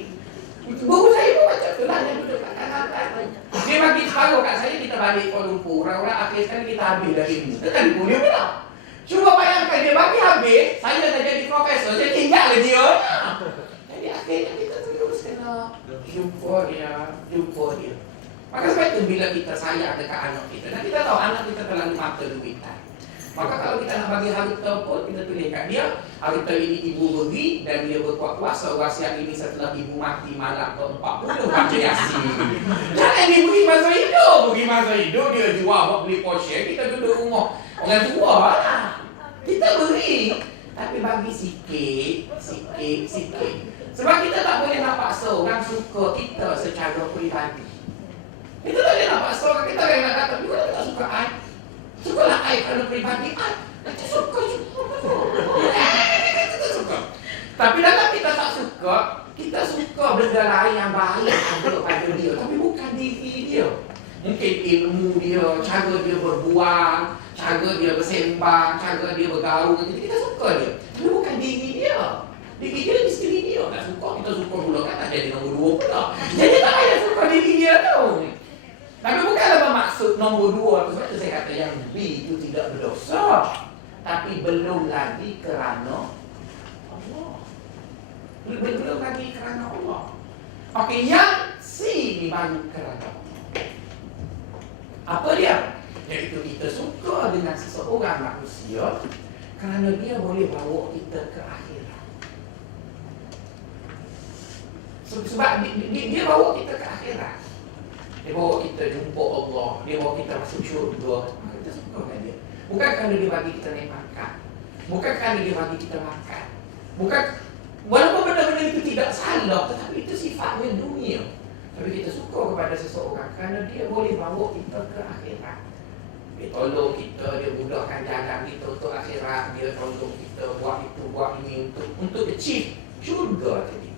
Guru saya pun macam tu lah. Dia duduk kat kanan. Dia bagi separuh kat saya, kita balik Kuala Lumpur. Orang-orang akhir sekali kita habis dari ini. Itu kan guru dia pula. Cuba bayangkan dia bagi habis, saya dah jadi profesor, saya tinggal dia. Jadi akhirnya kita terus kena jumpa dia. Maka sebab itu bila kita sayang dekat anak kita, dan kita tahu anak kita terlalu mata duitan. Maka kalau kita nak bagi harta pun, kita pilih kat dia, harta ini ibu beri dan dia berkuat kuasa wasiat ini setelah ibu mati malam ke-40 baca Yasin. Jangan diberi masa hidup, dia jual buat beli Porsche, kita duduk rumah orang tua lah. Kita beri, tapi bagi sikit. Sebab kita tak boleh nak paksa orang suka kita secara peribadi. Kita tak boleh nak paksa orang kita yang nak kata, dia tak suka I. Sukalah I kerana peribadi I. Kita suka. Tapi dalam kita tak suka, kita suka benda lain yang baik ada pada dia. Tapi bukan diri dia. Mungkin ilmu dia, cara dia berbuang, cara dia bersembang, cara dia bergaul. Jadi kita suka dia. Tapi bukan diri dia. Diri dia isteri dia. Tak suka, kita suka pula kan tak jadi nombor 2 pula. Jadi tak payah suka diri dia tu. Tapi bukanlah bermaksud nombor 2 tu. Sebab tu saya kata yang B itu tidak berdosa. Tapi belum lagi kerana Allah. Belum lagi kerana Allah. Okey, yang C ni baru kerana Allah. Apa dia? Iaitu kita suka dengan seseorang manusia kerana dia boleh bawa kita ke akhirat. Sebab dia bawa kita ke akhirat. Dia bawa kita jumpa Allah. Dia bawa kita masuk syurga. Kita suka dengan dia. Bukan kerana dia bagi kita naik pangkat. Bukan kerana dia bagi kita makan. Bukan, walaupun benda-benda itu tidak salah, tetapi itu sifatnya dunia. Tapi kita suka kepada seseorang kerana dia boleh bawa kita ke akhirat. Dia tolong kita, dia mudahkan jalan kita untuk akhirat. Dia tolong kita buat itu, buat ini untuk achieve syurga tadi.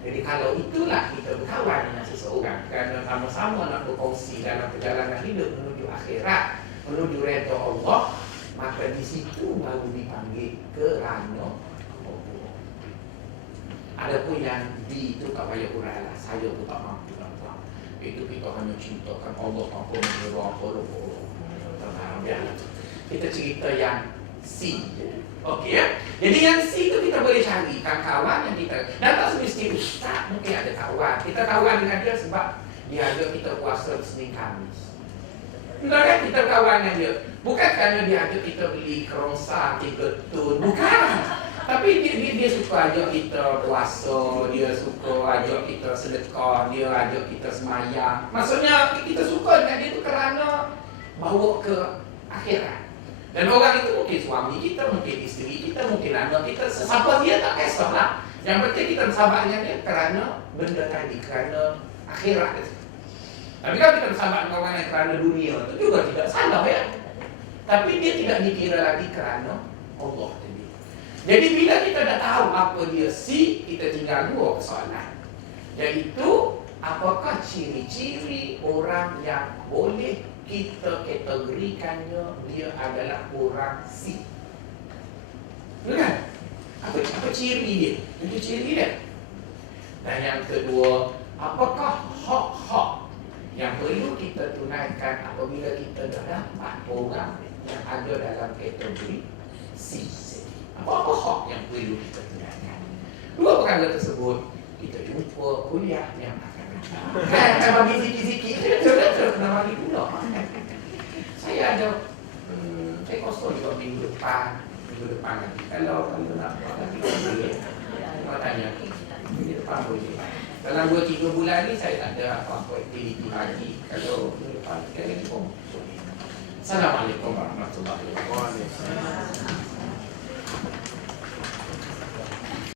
Jadi kalau itulah kita berkawan dengan seseorang kerana sama-sama nak berkongsi dalam perjalanan hidup menuju akhirat, menuju redha Allah, maka di situ baru dipanggil kerana Allah. Adapun yang B itu tak payah urailah, saya pun tak mampu nak tahu. Itu kita hanya cintakan Allah tanpa mengira apa-apa. Kita cerita yang C. Okey ya. Jadi yang C itu kita boleh carikan kawan yang kita. Dan tak semesti ustaz, mungkin ada kawan. Kita kawan dengan dia sebab dia ajak kita puasa Senin Khamis. Benar kan kita kawan dengan dia. Bukan kerana dia ajak kita beli kerongsa, tun, bukan. Tapi dia suka ajak kita puasa, dia suka ajak kita sedekah, dia ajak kita semayang. Maksudnya kita suka dengan dia tu kerana bawa ke akhirat. Dan orang itu mungkin suami kita, mungkin isteri kita, mungkin anak kita, sesiapa dia tak kisahlah. Yang penting kita bersahabat dengan dia kerana benda tadi, kerana akhirat. Tapi kalau kita bersahabat dengan orang yang kerana dunia, itu juga tidak salah ya. Tapi dia tidak dikira lagi kerana Allah tadi. Jadi bila kita dah tahu apa dia si, kita tinggal dua persoalan. Iaitu, apakah ciri-ciri orang yang boleh kita kategorikannya dia adalah orang si? Bukan? Apa ciri dia? Itu ciri dia. Dan yang kedua, apakah hak-hak yang perlu kita tunaikan apabila kita dah dapat orang yang ada dalam kategori C. Apa-apa hak yang perlu kita tunaikan? Dua perkara tersebut kita jumpa kuliah yang akan datang. Kan bagi sikit-sikit, betul-betul kena bagi pula. Saya ada, saya kosong juga minggu depan nanti. Kalau nak buat lagi, saya tanya, minggu depan boleh. Dalam 2-3 bulan ni saya tak ada apa-apa aktiviti lagi. Kalau minggu depan, kita lagi pun boleh. Assalamualaikum warahmatullahi wabarakatuh.